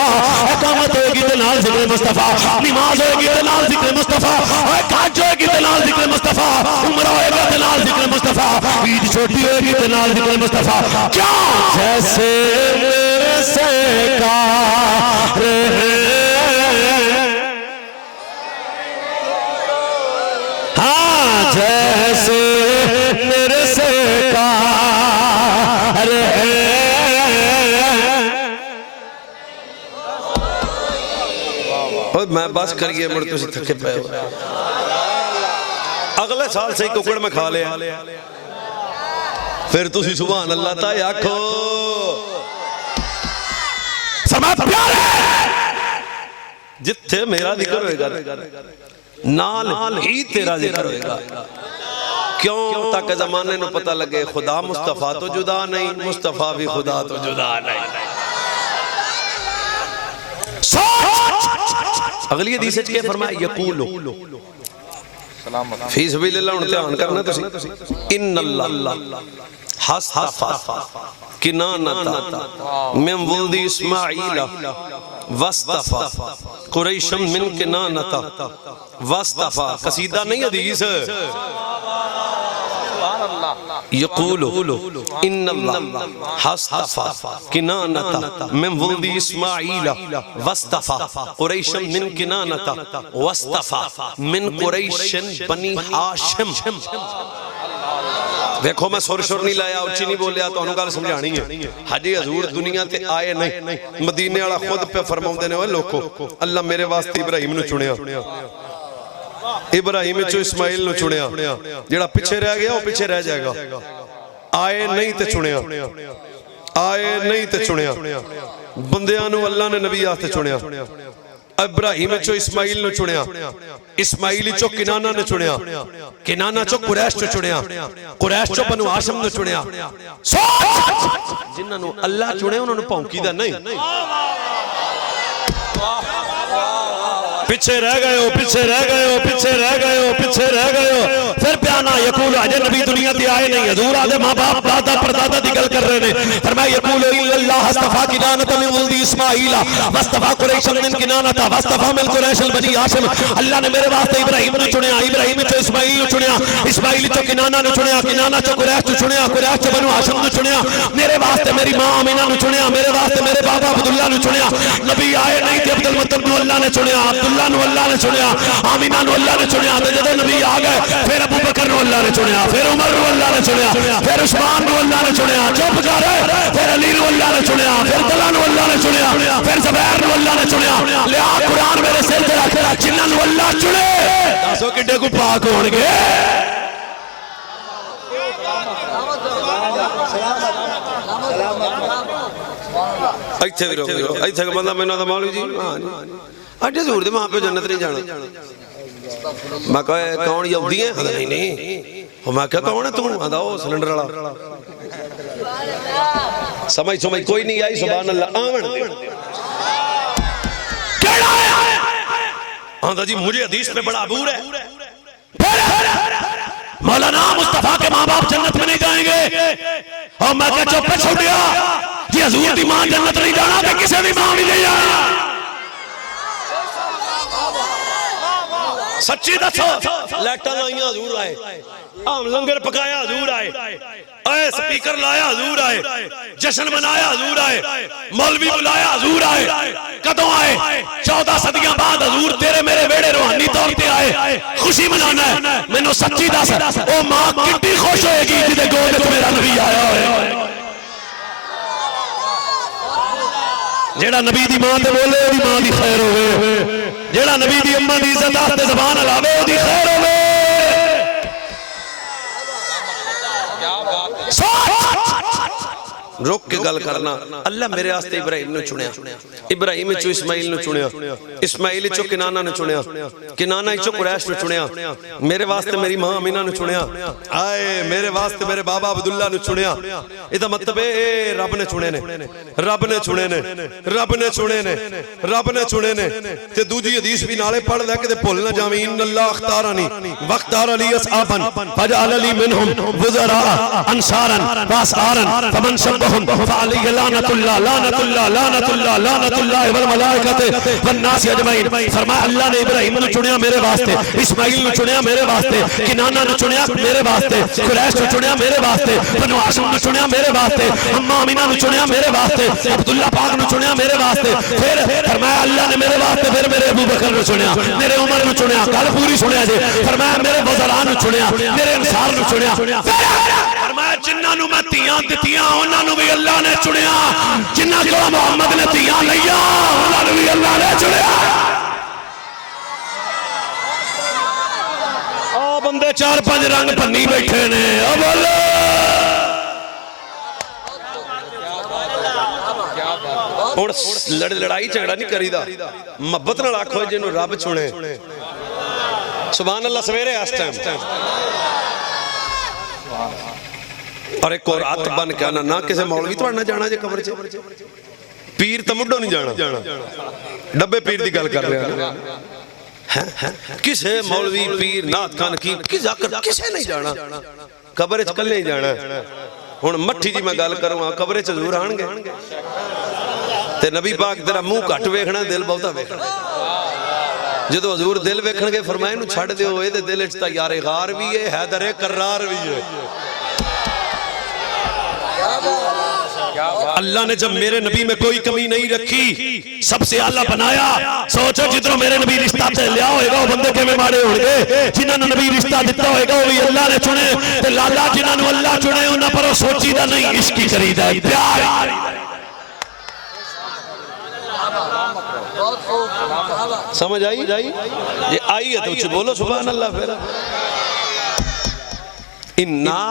اقامت ہوئے گی تنال ذکر مصطفیٰ، نماز ہوئے گی تنال ذکر مصطفیٰ، حج ہوئے گی تنال ذکر مصطفیٰ، عمرہ ہوئے گا تنال ذکر مصطفیٰ، عید چھوٹی ہوئے گی تنال ذکر مصطفیٰ. کیا جیسے میرے سرکار ہے. ہاں جیسے میرے سرکار ہے. میں بس کریے مڑ تو سے تھکے پہ اگلے سال سے ککڑ میں کھا لیا پھر تسی سبحان اللہ تا آکھو. سماعت پیارے جتھے میرا ذکر ہوئے گا نال ہی تیرا ذکر ہوئے گا. کیوں؟ تاکہ زمانے نو پتہ لگے خدا مصطفیٰ تو جدا نہیں، مصطفیٰ بھی خدا تو جدا نہیں. اگلی حدیث کے فرمایا یقولو فی سبیل اللہ ہن دھیان کرنا تسی ان اللہ حصطفى کنانتا من ولد اسماعیل واصطفى قریشا من کنانتا واصطفى قصیدہ نہیں حدیث یقول ان اللہ حصطفى کنانتا من ولد اسماعیل واصطفى قریشا من کنانتا واصطفى من قریش بنی ہاشم دیکھو میں سور شور نہیں لایا اچھی نہیں بولیا تو انہوں گا سمجھانی ہے حاجی حضور دنیا تے آئے نہیں مدینے والا خود پہ فرماؤں دینے ہوئے لوگوں اللہ میرے واسطے ابراہیم نے چنیا ابراہیم چو اسماعیل نے چنیا جیڑا پیچھے رہ گیا وہ پیچھے رہ جائے گا آئے نہیں تے چنیا آئے نہیں تے چنیا بندیانو اللہ نے نبی آتے چنیا ابراہیم چو اسماعیل نے چنیا اسماعیلی چو کنانہ نے چنیا کنانہ چو قریش چو چنیا قریش چو بنو ہاشم نے چنیا جنہوں اللہ چنے انہوں نے پاؤں کی دا نہیں پیچھے رہ گئے ہو پیچھے رہ گئے ہو پیچھے رہ گئے ہو پیچھے رہ گئے ہو پھر پیانا یقول آجے نبی دنیا دی آئے نہیں حضور آدھے ماں باپ دادا پردادا دی گل کر رہے ہیں فرمایا یقول اللہ حصطفى کنانتا من ولد اسماعیل واصطفى قریشا من کنانتا واصطفى من قریش بنی ہاشم اللہ نے میرے واسطے ابراہیم نے چنیا ابراہیم چو اسماعیل نے چنیا اسماعیل چو کنانہ نے چنیا کنانہ چو قریش نے چنیا قریش چو بنو ہاشم نے چنیا میرے واسطے میری ماں آمینہ نے چنیا میرے واسطے میرے بابا عبداللہ نے چنیا نبی آئے نہیں تھے عبدالمطلب نو اللہ نے چنیا عبداللہ نو اللہ نے چنیا آمینہ نو اللہ نے چنیا جب نبی آ گئے پھر ابو بکر نو اللہ نے چنیا پھر عمر نو اللہ نے چنیا پھر عثمان نو اللہ نے چنیا چپ کر پھر علی نو اللہ نے چنیا پھر طلحہ نو اللہ نے چنیا پھر زبیر نو اللہ نے چنیا لیا قرآن میرے سر تے رکھ جنہاں نو اللہ چنے دسو کڈے کو پاک ہون گے ایتھے بھی روک ایتھے کا بندہ میں نہ دا مولوی جی اجے حضور دے وہاں پہ جنت نہیں جانا میں کہا کون یہودی ہیں نہیں نہیں میں کہا کون ہے تم آدھا وہ سلنڈر والا سمجھ کوئی نہیں آئی سبحان اللہ آمن دے آدھا جی مجھے حدیث پہ بڑا عبور ہے مولانا مصطفیٰ کے ماں باپ جنت میں نہیں جائیں گے اور میں کہا چوپے چھوڑ دیا جی حضور دی ماں جنت نہیں جانا کہ کسے دی ماں نہیں جانا سچی دسو لیٹاں آئیاں حضور آئے عام لنگر پکایا حضور آئے اے سپیکر لایا حضور آئے جشن منایا حضور آئے مولوی بلایا حضور آئے کدوں آئے 14 صدیاں بعد حضور تیرے میرے ویڑے روحانی طور پہ آئے خوشی منانا ہے میں نو سچی دس او ماں کتنی خوش ہوئے گی جدے گودے تو میرا نبی آیا ہوئے جیڑا نبی دی ماں دے بولے دی ماں دی خیر ہوئے جیڑا نبی دی امہ دی عزت آتے زبان علاوے دی خیر ہوئے روک کے گل کرنا اللہ میرے آستے ابراہیم نے چنیا ابراہیم چو اسماعیل نے چنیا اسماعیل چو کنانہ نے چنیا کنانہ چو قریش نے چنیا میرے واسطے میری ماں امینہ نے چنیا آئے میرے واسطے میرے بابا عبداللہ نے چنیا ادھا مطلب ہے رب نے چنے نے رب نے چنے نے رب نے چنے نے رب نے چنے نے تے دوجی حدیث بھی نالے پڑھ لے کہ تے بھولنا جاویں ان اللہ اختارانی واختار علی اصحابا فجعل لی منہم وزراء انصارا واسعارا فمن شبہ فعلیہ لعنت اللہ لعنت اللہ لعنت اللہ لعنت اللہ والملائکۃ والناس اجمعین فرمایا اللہ نے ابراہیم نے چنیا میرے واسطے اسماعیل نے چنیا میرے واسطے کنانہ نے چنیا میرے واسطے قریش نے چنیا میرے واسطے بنو ہاشم نے چنیا میرے واسطے اماں آمینہ نے چنیا میرے واسطے عبداللہ پاک نے چنیا میرے واسطے پھر فرمایا اللہ نے میرے واسطے پھر میرے ابو بکر نے چنیا میرے عمر نے چنیا گل پوری سنیا جی فرمایا میرے وزراء نے چنیا میرے انصار نے چنیا فرمایا جنہاں نو میں تیاں دتیاں انہاں نو بھی اللہ نے چنیا جنہاں کو محمد نے تیاں لیا انہاں نو بھی اللہ نے چنیا بندے 4-5 رنگ پنی بیٹھے نے اب اللہ اور لڑائی جھگڑا نہیں کری دا محبت نہ آکھو جنوں رب چنے سبحان اللہ سویرے اس ٹائم اور ایک اور رات بن کے آنا نہ کسے مولوی تو نہ جانا جے قبر چ پیر تو مڈو نہیں جانا ڈبے پیر دی گل کر رہے ہیں کسے مولوی پیر نات خان کی کسے نہیں جانا قبر چ کلے ہی جانا ہن مٹھی جی میں گل کروں قبر چ ضرور آن گے تے نبی پاک تیرا منہ گھٹ ویکھنا دل بہتا ویکھنا جدو حضور دل ویکھن گے فرمائے نو چھڑ دیو اے دل وچ تا یار غار بھی ہے حیدر کرار بھی ہے اللہ نے جب میرے نبی میں کوئی کمی نہیں رکھی سب سے اعلیٰ بنایا سوچو جتنوں میرے نبی رشتہ تے لیا ہوئے گا وہ بندے کے میں مارے ہوئے گے جنہوں نے نبی رشتہ دیتا ہوئے گا وہ بھی اللہ نے چنے تے لالا جنہوں نے اللہ چنے انہاں پر وہ سوچی دا نہیں عشقی کریدہ پیار سمجھ آئی یہ آئی ہے تو چھ بولو سبحان اللہ پھر اِنَّا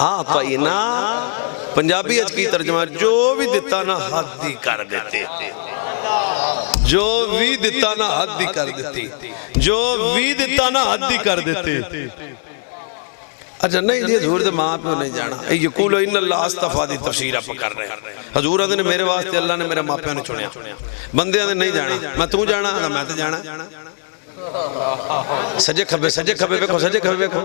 آتَئِنَا پنجابی اج کی ترجمہ جو بھی دیتا نا حد ہی کر دیتے جو بھی دیتا نا حد ہی کر دیتے جو بھی دیتا نا حد ہی کر دیتے اچھا نہیں جی حضور دے ماں پہ نہیں جانا یقولو ان اللہ استفا دی تفسیر آپ کر رہے ہیں حضور آدھے نے میرے واسطے اللہ نے میرے ماں پہ نے چنیا بندے آدھے نہیں جانا میں تو جانا میں تو جانا سجے کھبے بیکھو سجے کھبے بیکھو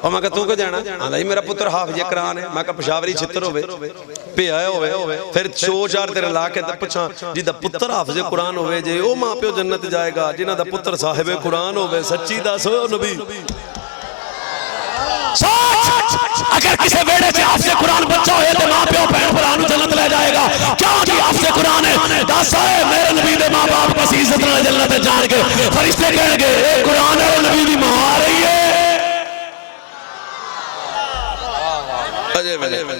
اور میں کہا تو کو جانا آدھا ہی میرا پتر حافظ قرآن ہے میں کہا پشاوری چھتر ہوئے پہ آئے ہوئے پھر چو چار تیرے لا کے پچھا جی دا پتر حافظ قرآن ہوئے جے او ماں پہ جنت جائے گا جنہ دا پتر صاحب قرآن ہوئے سچی دا سو نبی اگر کسی بیڑے سے حافظ قرآن بچہ ہوئے تو ماں پیو پہن قرآن جنت لے جائے گا کیوں جی حافظ قرآن ہے دس ہے میرے نبی دے ماں باپ بس عزت نہ جنت جان کے فرشتے کہنے گے اے قرآن ہے وہ نبی دی ماں آ رہی ہے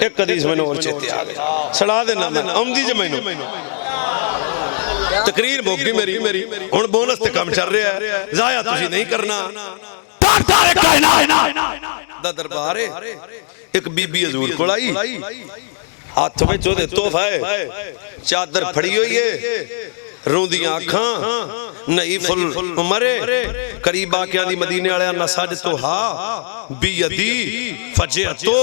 ایک حدیث میں نے اور چیتے آگئے سڑا دینا میں امدی جو میں نے تقریر موقعی میری ان بونس تے کم چل رہا ہے ضائع تجھے نہیں کرنا دا دربارے ایک بی بی حضور کو لائی ہاتھ میں جو دے توفہ ہے چادر پھڑی ہوئی ہے روندیاں آنکھاں نئیف العمرے قریب آکے آدھی مدینے آلے انہ ساجتو ہا بیدی فجعتو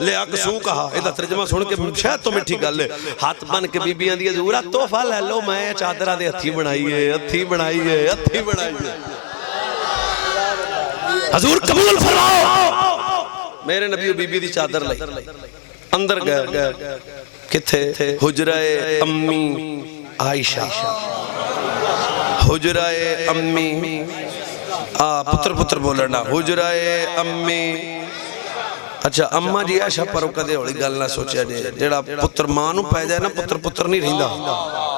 لے اکسوں کہا ایدہ ترجمہ سن کے شاید تو مٹھی گل لے ہاتھ بن کے بی بی آدھی حضورہ توفہ لے لو میں چادرہ دے ہتھی بنائیے ہتھی بنائیے ہتھی بنائیے حضور قبول فرماؤ میرے نبی و بی بی دی چادر لئی اندر گئے کتھے حجرہ امی عائشہ حجرہ امی پتر بولنا حجرہ امی اچھا اممہ جی عائشہ پرو کدے ہوڑی گل نہ سوچیا جیڑا پتر مانو پہ جائے نا پتر نہیں رہندہ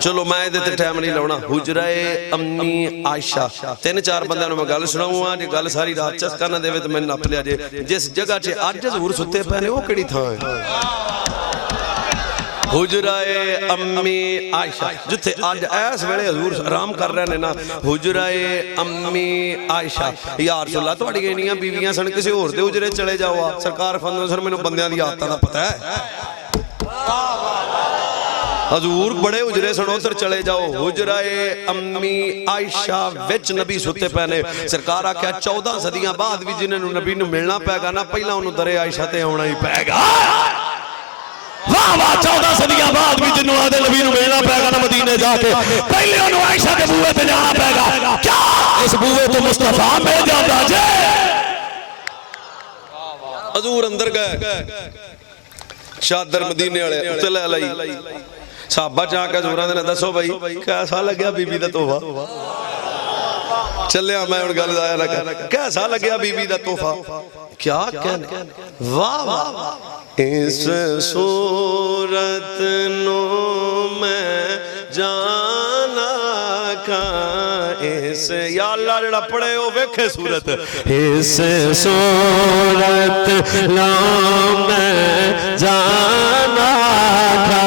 چلو میں دیتے ٹائم نہیں لونا حجرہ امی عائشہ تین چار بندے میں گل سناؤں آج گل ساری رات چسکا نہ دے تو میں نپ لیا جے جس جگہ چھے آج حضور ستے پہنے وہ کڑی تھا ہے حجرہ امی عائشہ جتے آج ایس ویلے حضور آرام کر رہے ہیں نا حجرہ امی عائشہ یا رسول اللہ تو اڑی گئی نہیں بیویاں سن کسی اور دے حجرے چلے جاؤ سرکار فندوں سر میں نے بندیاں دی آتا دا پتہ ہے حضور بڑے حجرے سنو تر چلے جاؤ حجرہ امی عائشہ وچ نبی ستے پہنے سرکار آکھیا 14 صدیاں بعد بھی جنہیں نبی نے ملنا پہ گا نا پہلا انہوں درے عائشہ تے ہونا ہی پہ گا واہ واہ 14 صدیاں بعد بھی جنہوں آدھے نبی نے ملنا پہ گا نا مدینے جا کے پہلے انہوں عائشہ کے بوئے پہ جانا پہ گا کیا اس بوئے تو مصطفیٰ مل جاتا جے حضور اندر گئے چادر مدینے والے اتلے علی صحابہ چاہ کے حضوران نے دسو بھائی کیسا لگیا بی بی دا توفہ چلے میں ان گل آیا لگا کیسا لگیا بی بی دا توفہ کیا کہنے واہ واہ اس صورت نو میں جانا کا اس یا اللہ جڑا پڑھے ہو ویکھے صورت اس صورت نو میں جانا کا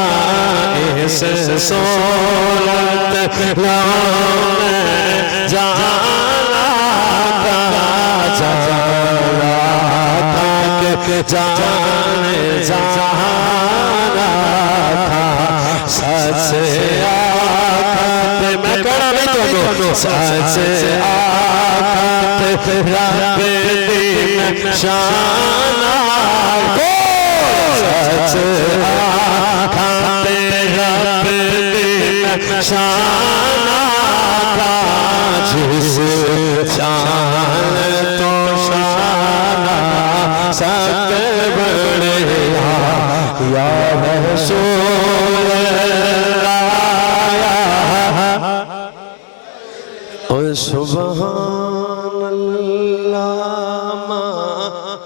اس صورت نو میں جانا کا جان جانا تھا سچ آقا میں کہنا نہیں تو سچ آقا رب دین شانہ سچ آقا رب دین شانہ شان تو شان سک بڑے یا رسول اللہ اے سبحان اللہ ما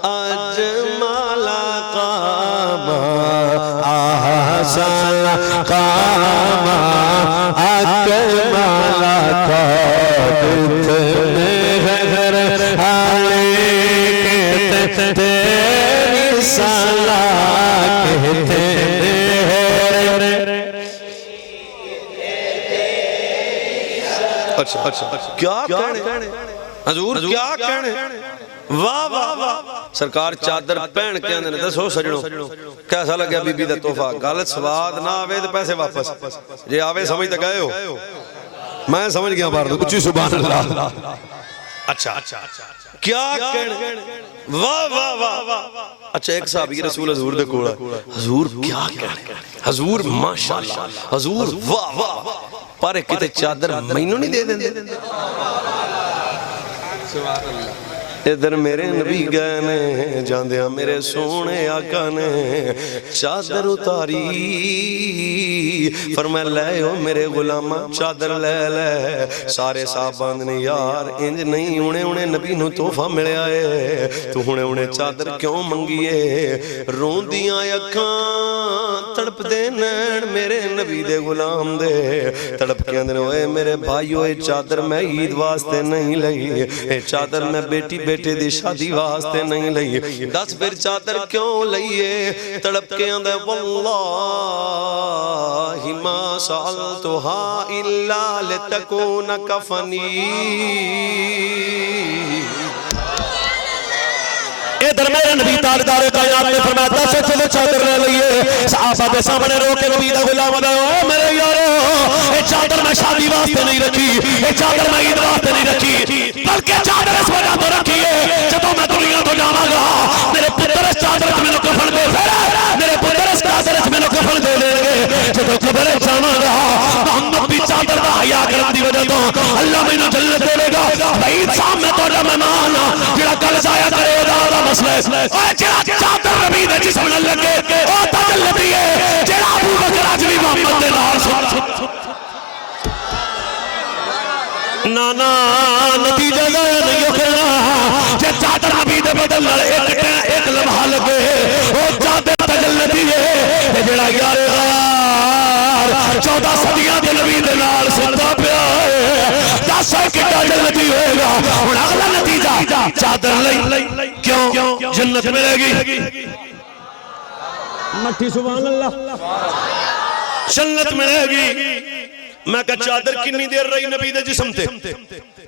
اجمل قاما احسن قاما اکمل قد غیر حالی کہتے تیری صلاح کہتے اچھا کیا کہنے حضور کیا کہنے واہ واہ واہ سرکار چادر پہن کے اندر دسو سجنوں کیسا لگیا بی بی دا تحفہ گل سواد نہ آوے تو پیسے واپس جے آوے سمجھ تک گئے ہو میں سمجھ گیا بار دو کچھ سبحان اللہ اچھا کیا کہنے واہ واہ واہ اچھا ایک صحابی رسول حضور دے کوڑا حضور کیا کہنے حضور ماشاءاللہ حضور واہ واہ پر کتے چادر مینوں نہیں دے دیں ادھر میرے نبی گئے نے جاندیاں میرے سونے آقا نے چادر اتاری فرمائے لے ہو میرے غلامہ چادر لے لے سارے صحابان نے یار انج نہیں انہیں نبی نو تحفہ ملے آئے تو انہیں چادر کیوں منگیے رون دیاں یکاں تڑپ دے نین میرے نبی دے غلام دے تڑپ کے اندر ہوئے میرے بھائیو اے چادر میں عید واسطے نہیں لئی اے چادر میں بیٹی بیٹے دی شادی واسطے نہیں لئی دس پھر چادر کیوں لئیے تڑپ کے اندر واللہ ما سألتها الا لتکون کفنی ادھر میرے نبی تاجدار کائنات نے فرمایا دس چلو چادر لے لئیے صحابہ دے سامنے رو کے نبی دا غلام دا اے میرے یارو اے چادر میں شادی واسطے نہیں رکھی اے چادر میں عید واسطے نہیں رکھی بلکہ چادر اس وجہ تو رکھی ہے جب میں دنیا تو جاواں گا میرے پتر اس چادر میں نے کفن دے میرے پتر اس چادر میں نے کفن دے دیں گے جب قبر جاواں گا محمد بھی چادر دا حیا کرن دی وجہ تو اللہ میں جنت دے گا بھائی سامنے تو مہمان جڑا کل ضائع کرے دا مسئلہ اوہ جڑا چادر نبی دے جسم نہ لگے او تجلتی ہے جڑا ابو بکر اجلی محمد دے نال نانا نتیجہ نہیں ہوگا جے چادر نبی دے بدل ایک لمحہ لگے او چادر تجلتی ہے جڑا یار غار 14 صدیاں دے نبی دے نال ستا پیا ہے 10 کٹا جنتی ہوئے گا ہن اگلا نتیجہ چادر لئی کیوں جنت ملے گی مٹھی سبحان اللہ جنت ملے گی میں کہا چادر کنی دیر رہی نبی دے جسم تے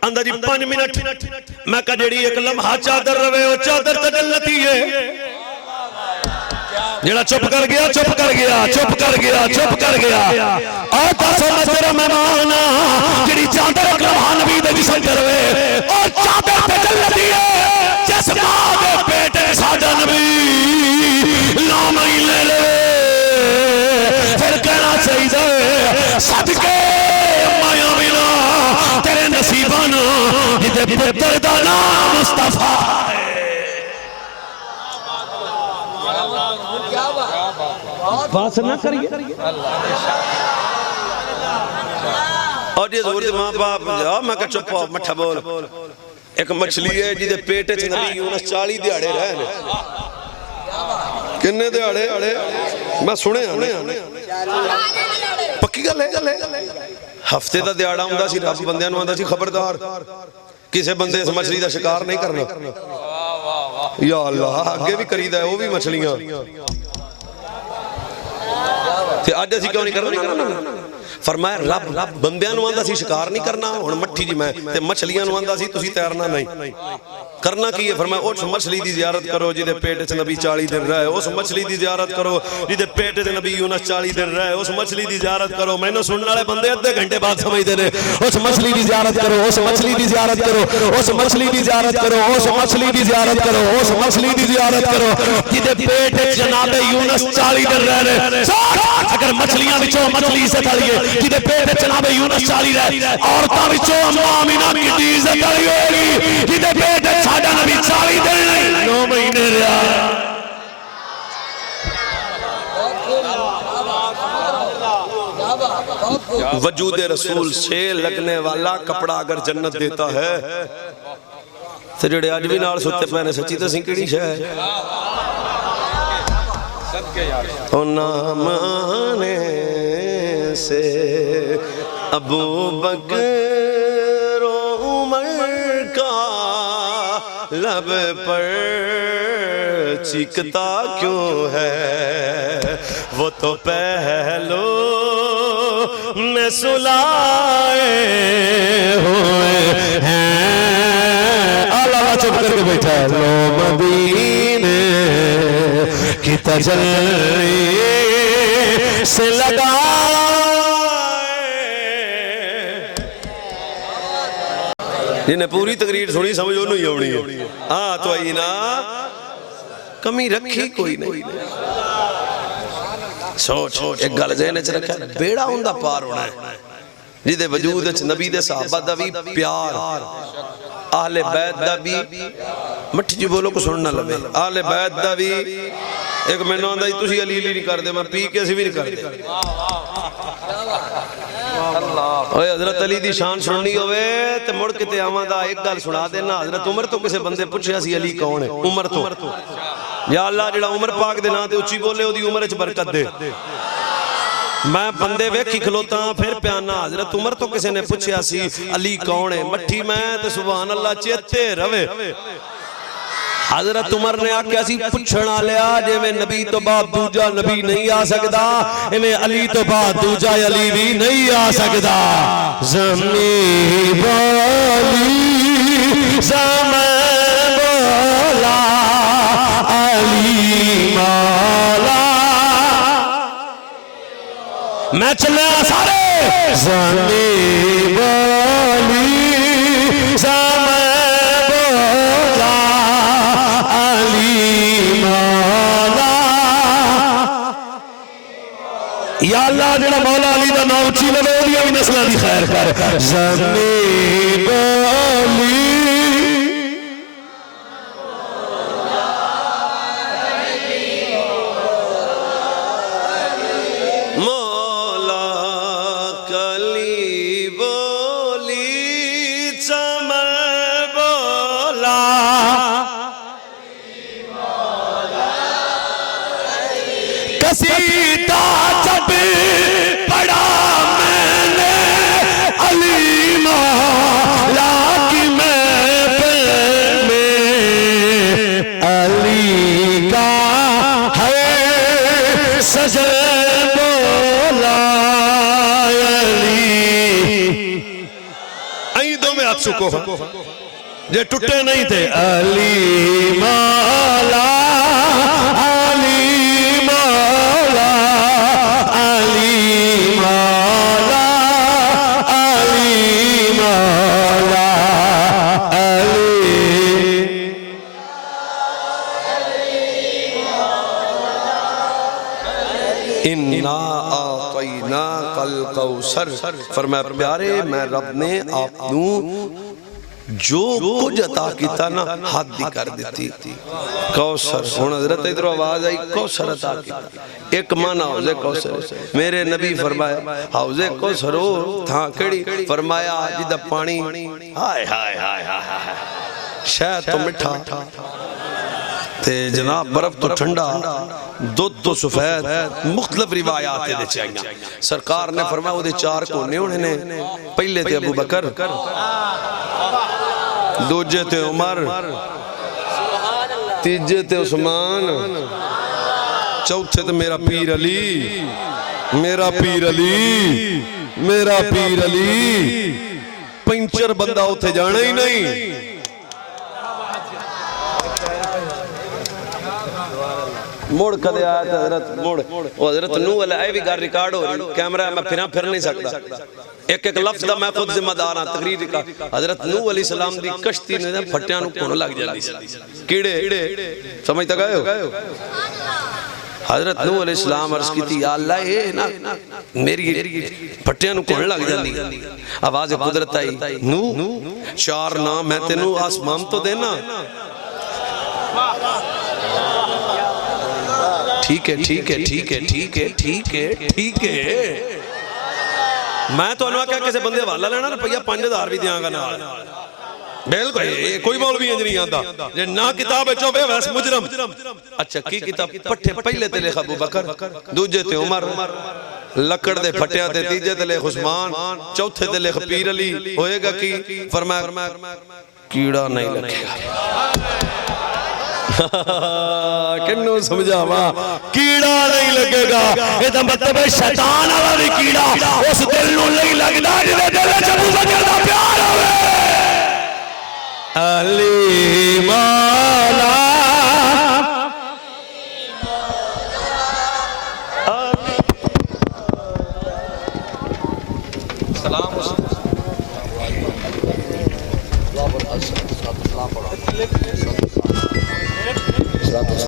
اندر جی 5 منٹ میں کہا جیڑی ایک لمحہ چادر روے وہ چادر تجلتی ہے جڑا چپ کر گیا چپ کر گیا چپ کر گیا چپ کر گیا اور تاسو میں تیرا مہمان جڑی چادر ایک لمحہ نبی دے جسم تے روے اور چادر تجلتی ہے جس ماں دے بیٹے ساڈا نبی نام ہی لے لے پھر کہنا چاہیے صدقے مایا بنا تیرے نصیبانا جدے پتر دا نام مصطفیٰ ہے باس نہ کریے اور یہ ضرور دی ماں باپ میں کہا چپا مٹھا بول ایک مچھلی ہے جدے پیٹے چھ نبی یونس 40 دیاڑے رہنے کنے دیاڑے میں سنے پکی گل ہے ہفتے دا دیاڑا ہوندا سی رب بندیاں نوں آندا سی خبردار کسے بندے اس مچھلی دا شکار نہیں کرنا یا اللہ اگے بھی کریدا ہے وہ بھی مچھلیاں تے اج اسی کیوں نہیں کرنا فرمایا رب بندیاں نوں آندا سی شکار نہیں کرنا ہن مٹھی جی میں تے مچھلیاں نوں آندا سی تسی تیرنا نہیں کرنا کی ہے فرمایا اس مچھلی دی زیارت کرو جدے پیٹ چ نبی 40 دن رہے اس مچھلی دی زیارت کرو جدے پیٹ چ نبی یونس 40 دن رہے اس مچھلی دی زیارت کرو مینوں سنن والے بندے ادھے گھنٹے بعد سمجھدے نے اس مچھلی دی زیارت کرو اس مچھلی دی زیارت کرو اس مچھلی دی زیارت کرو اس مچھلی دی زیارت کرو اس مچھلی دی زیارت کرو جدے پیٹ چ جناب یونس 40 دن رہ رہے اگر مچھلیاں وچوں مچھلی سے تھڑیے ہے جدے پیٹ جناب یونس چالی رہے عورتاں وچوں اما آمینہ کی عزت والی ہوئے گی جدے پیٹ ساڈا نبی 40 دن 9 مہینے رہا وجود رسول سے لگنے والا کپڑا اگر جنت دیتا ہے تو جڑے آج بھی نال ستے پہنے سچی تو سنکڑی شاہ او نام آنے سے ابو بکر و عمر کا لب پر چیکتا کیوں ہے وہ تو پہلو میں سلائے ہوئے ہیں اللہ چپ کر کے بیٹھا ہے لو مدینے کی تجلی سے لگائے جنہیں پوری تقریر سنی سمجھو نہیں ہونی ہے ہاں تو آئی نا کمی رکھی کوئی نہیں سوچ ایک گل ذہن چ رکھا بیڑا ہوندا پار ہونا ہے جدے وجود وچ نبی دے صحابہ دا بھی پیار اہل بیت دا بھی مٹھی جی بولو کو سننا لگے اہل بیت دا بھی ایک میں نہ ہوندا تسی علی نہیں کر دے میں پی کے اسی بھی نہیں کر دے اوے حضرت علی دی شان سننی ہوئے تے مڑ کے تے آواں دا ایک گل سنا دینا حضرت عمر تو کسے بندے پوچھیا سی علی کون ہے عمر تو یا اللہ جڑا عمر پاک دے نا تے اچھی بولے او دی عمر وچ برکت دے میں بندے ویکھی کھلوتا پھر پیانا حضرت عمر تو کسے نے پوچھیا سی علی کون ہے مٹھی میں تے سبحان اللہ چیتے روے حضرت عمر نے آکھیا سی پوچھنا لیا جے میں نبی تو بعد دوجا نبی نہیں آ سکدا میں علی تو بعد دوجا علی بھی نہیں آ سکدا زمین والی زمان والا علی مولا میں چلے سارے زمین والی زمان یا اللہ جڑا مولا علی دا نام اچھی لگے دیا بھی نسلہ دی خیر کر زمین علی مولا کلی بولی چمر بولا کسیدہ پڑا میں نے علی مولا کی محفل میں علی کا ہے سجن بولا علی آئیں دو میں آپ سکو جے ٹوٹے نہیں تھے علی مولا فرمایا پیارے میں رب نے آپ نوں جو کچھ عطا کیتا نا حد دی کر دیتی کوثر ہن حضرت ادھر آواز آئی کوثر عطا کیتا ایک معنی حوض کوثر میرے نبی فرمایا حوض کوثر ہو تھا کیڑی فرمایا جدا پانی ہائے ہائے ہائے ہائے شاید تو مٹھا تے جناب برف تو ٹھنڈا دودھ تو سفید مختلف روایات دے چاہیے سرکار نے فرمایا وہ دے 4 کونے انہیں نے پہلے تے ابو بکر دوجے تے عمر تیجے تے عثمان چوتھے تے میرا پیر علی میرا پیر علی میرا پیر علی پنچر بندہ ہوتے جانا ہی نہیں موڑ کدے آیا تھا حضرت موڑ وہ حضرت نوح علیہ آئے بھی گھر ریکارڈ ہو رہی کیمرہ میں پھر نہیں سکتا ایک ایک لفظ دا میں خود ذمہ دار ہاں تقریر کا حضرت نوح علیہ السلام دی کشتی نے پھٹیاں نو کون لگ جاندی کیڑے سمجھتا گئے ہو حضرت نوح علیہ السلام عرض کی تھی یا اللہ اے نا میری پھٹیاں نو کون لگ جاندی آواز قدرت آئی نوح چار نام میں تینوں آسمان تو دینا ٹھیک ہے ٹھیک ہے ٹھیک ہے ٹھیک ہے ٹھیک ہے ٹھیک ہے میں تو انہوں کہا کسے بندے والا لینا روپیہ 5,000 بھی دیاں گا نا بالکل کوئی مولوی انج نہیں آندا جے نہ کتاب وچ ہوے ویس مجرم اچھا کی کتاب پٹھے پہلے تے لکھا ابو بکر دوجے تے عمر لکڑ دے پھٹیاں تے تیجے تے لکھ عثمان چوتھے تے لکھ پیر علی ہوئے گا کی فرمایا کیڑا نہیں لکھے گا کنو سمجھا ماں کیڑا نہیں لگے گا یہ تو مطلب شیطان والا بھی کیڑا اس دل نو نہیں لگدا جے دل وچ ابو بکر دا پیار ہوے علی مولا سلام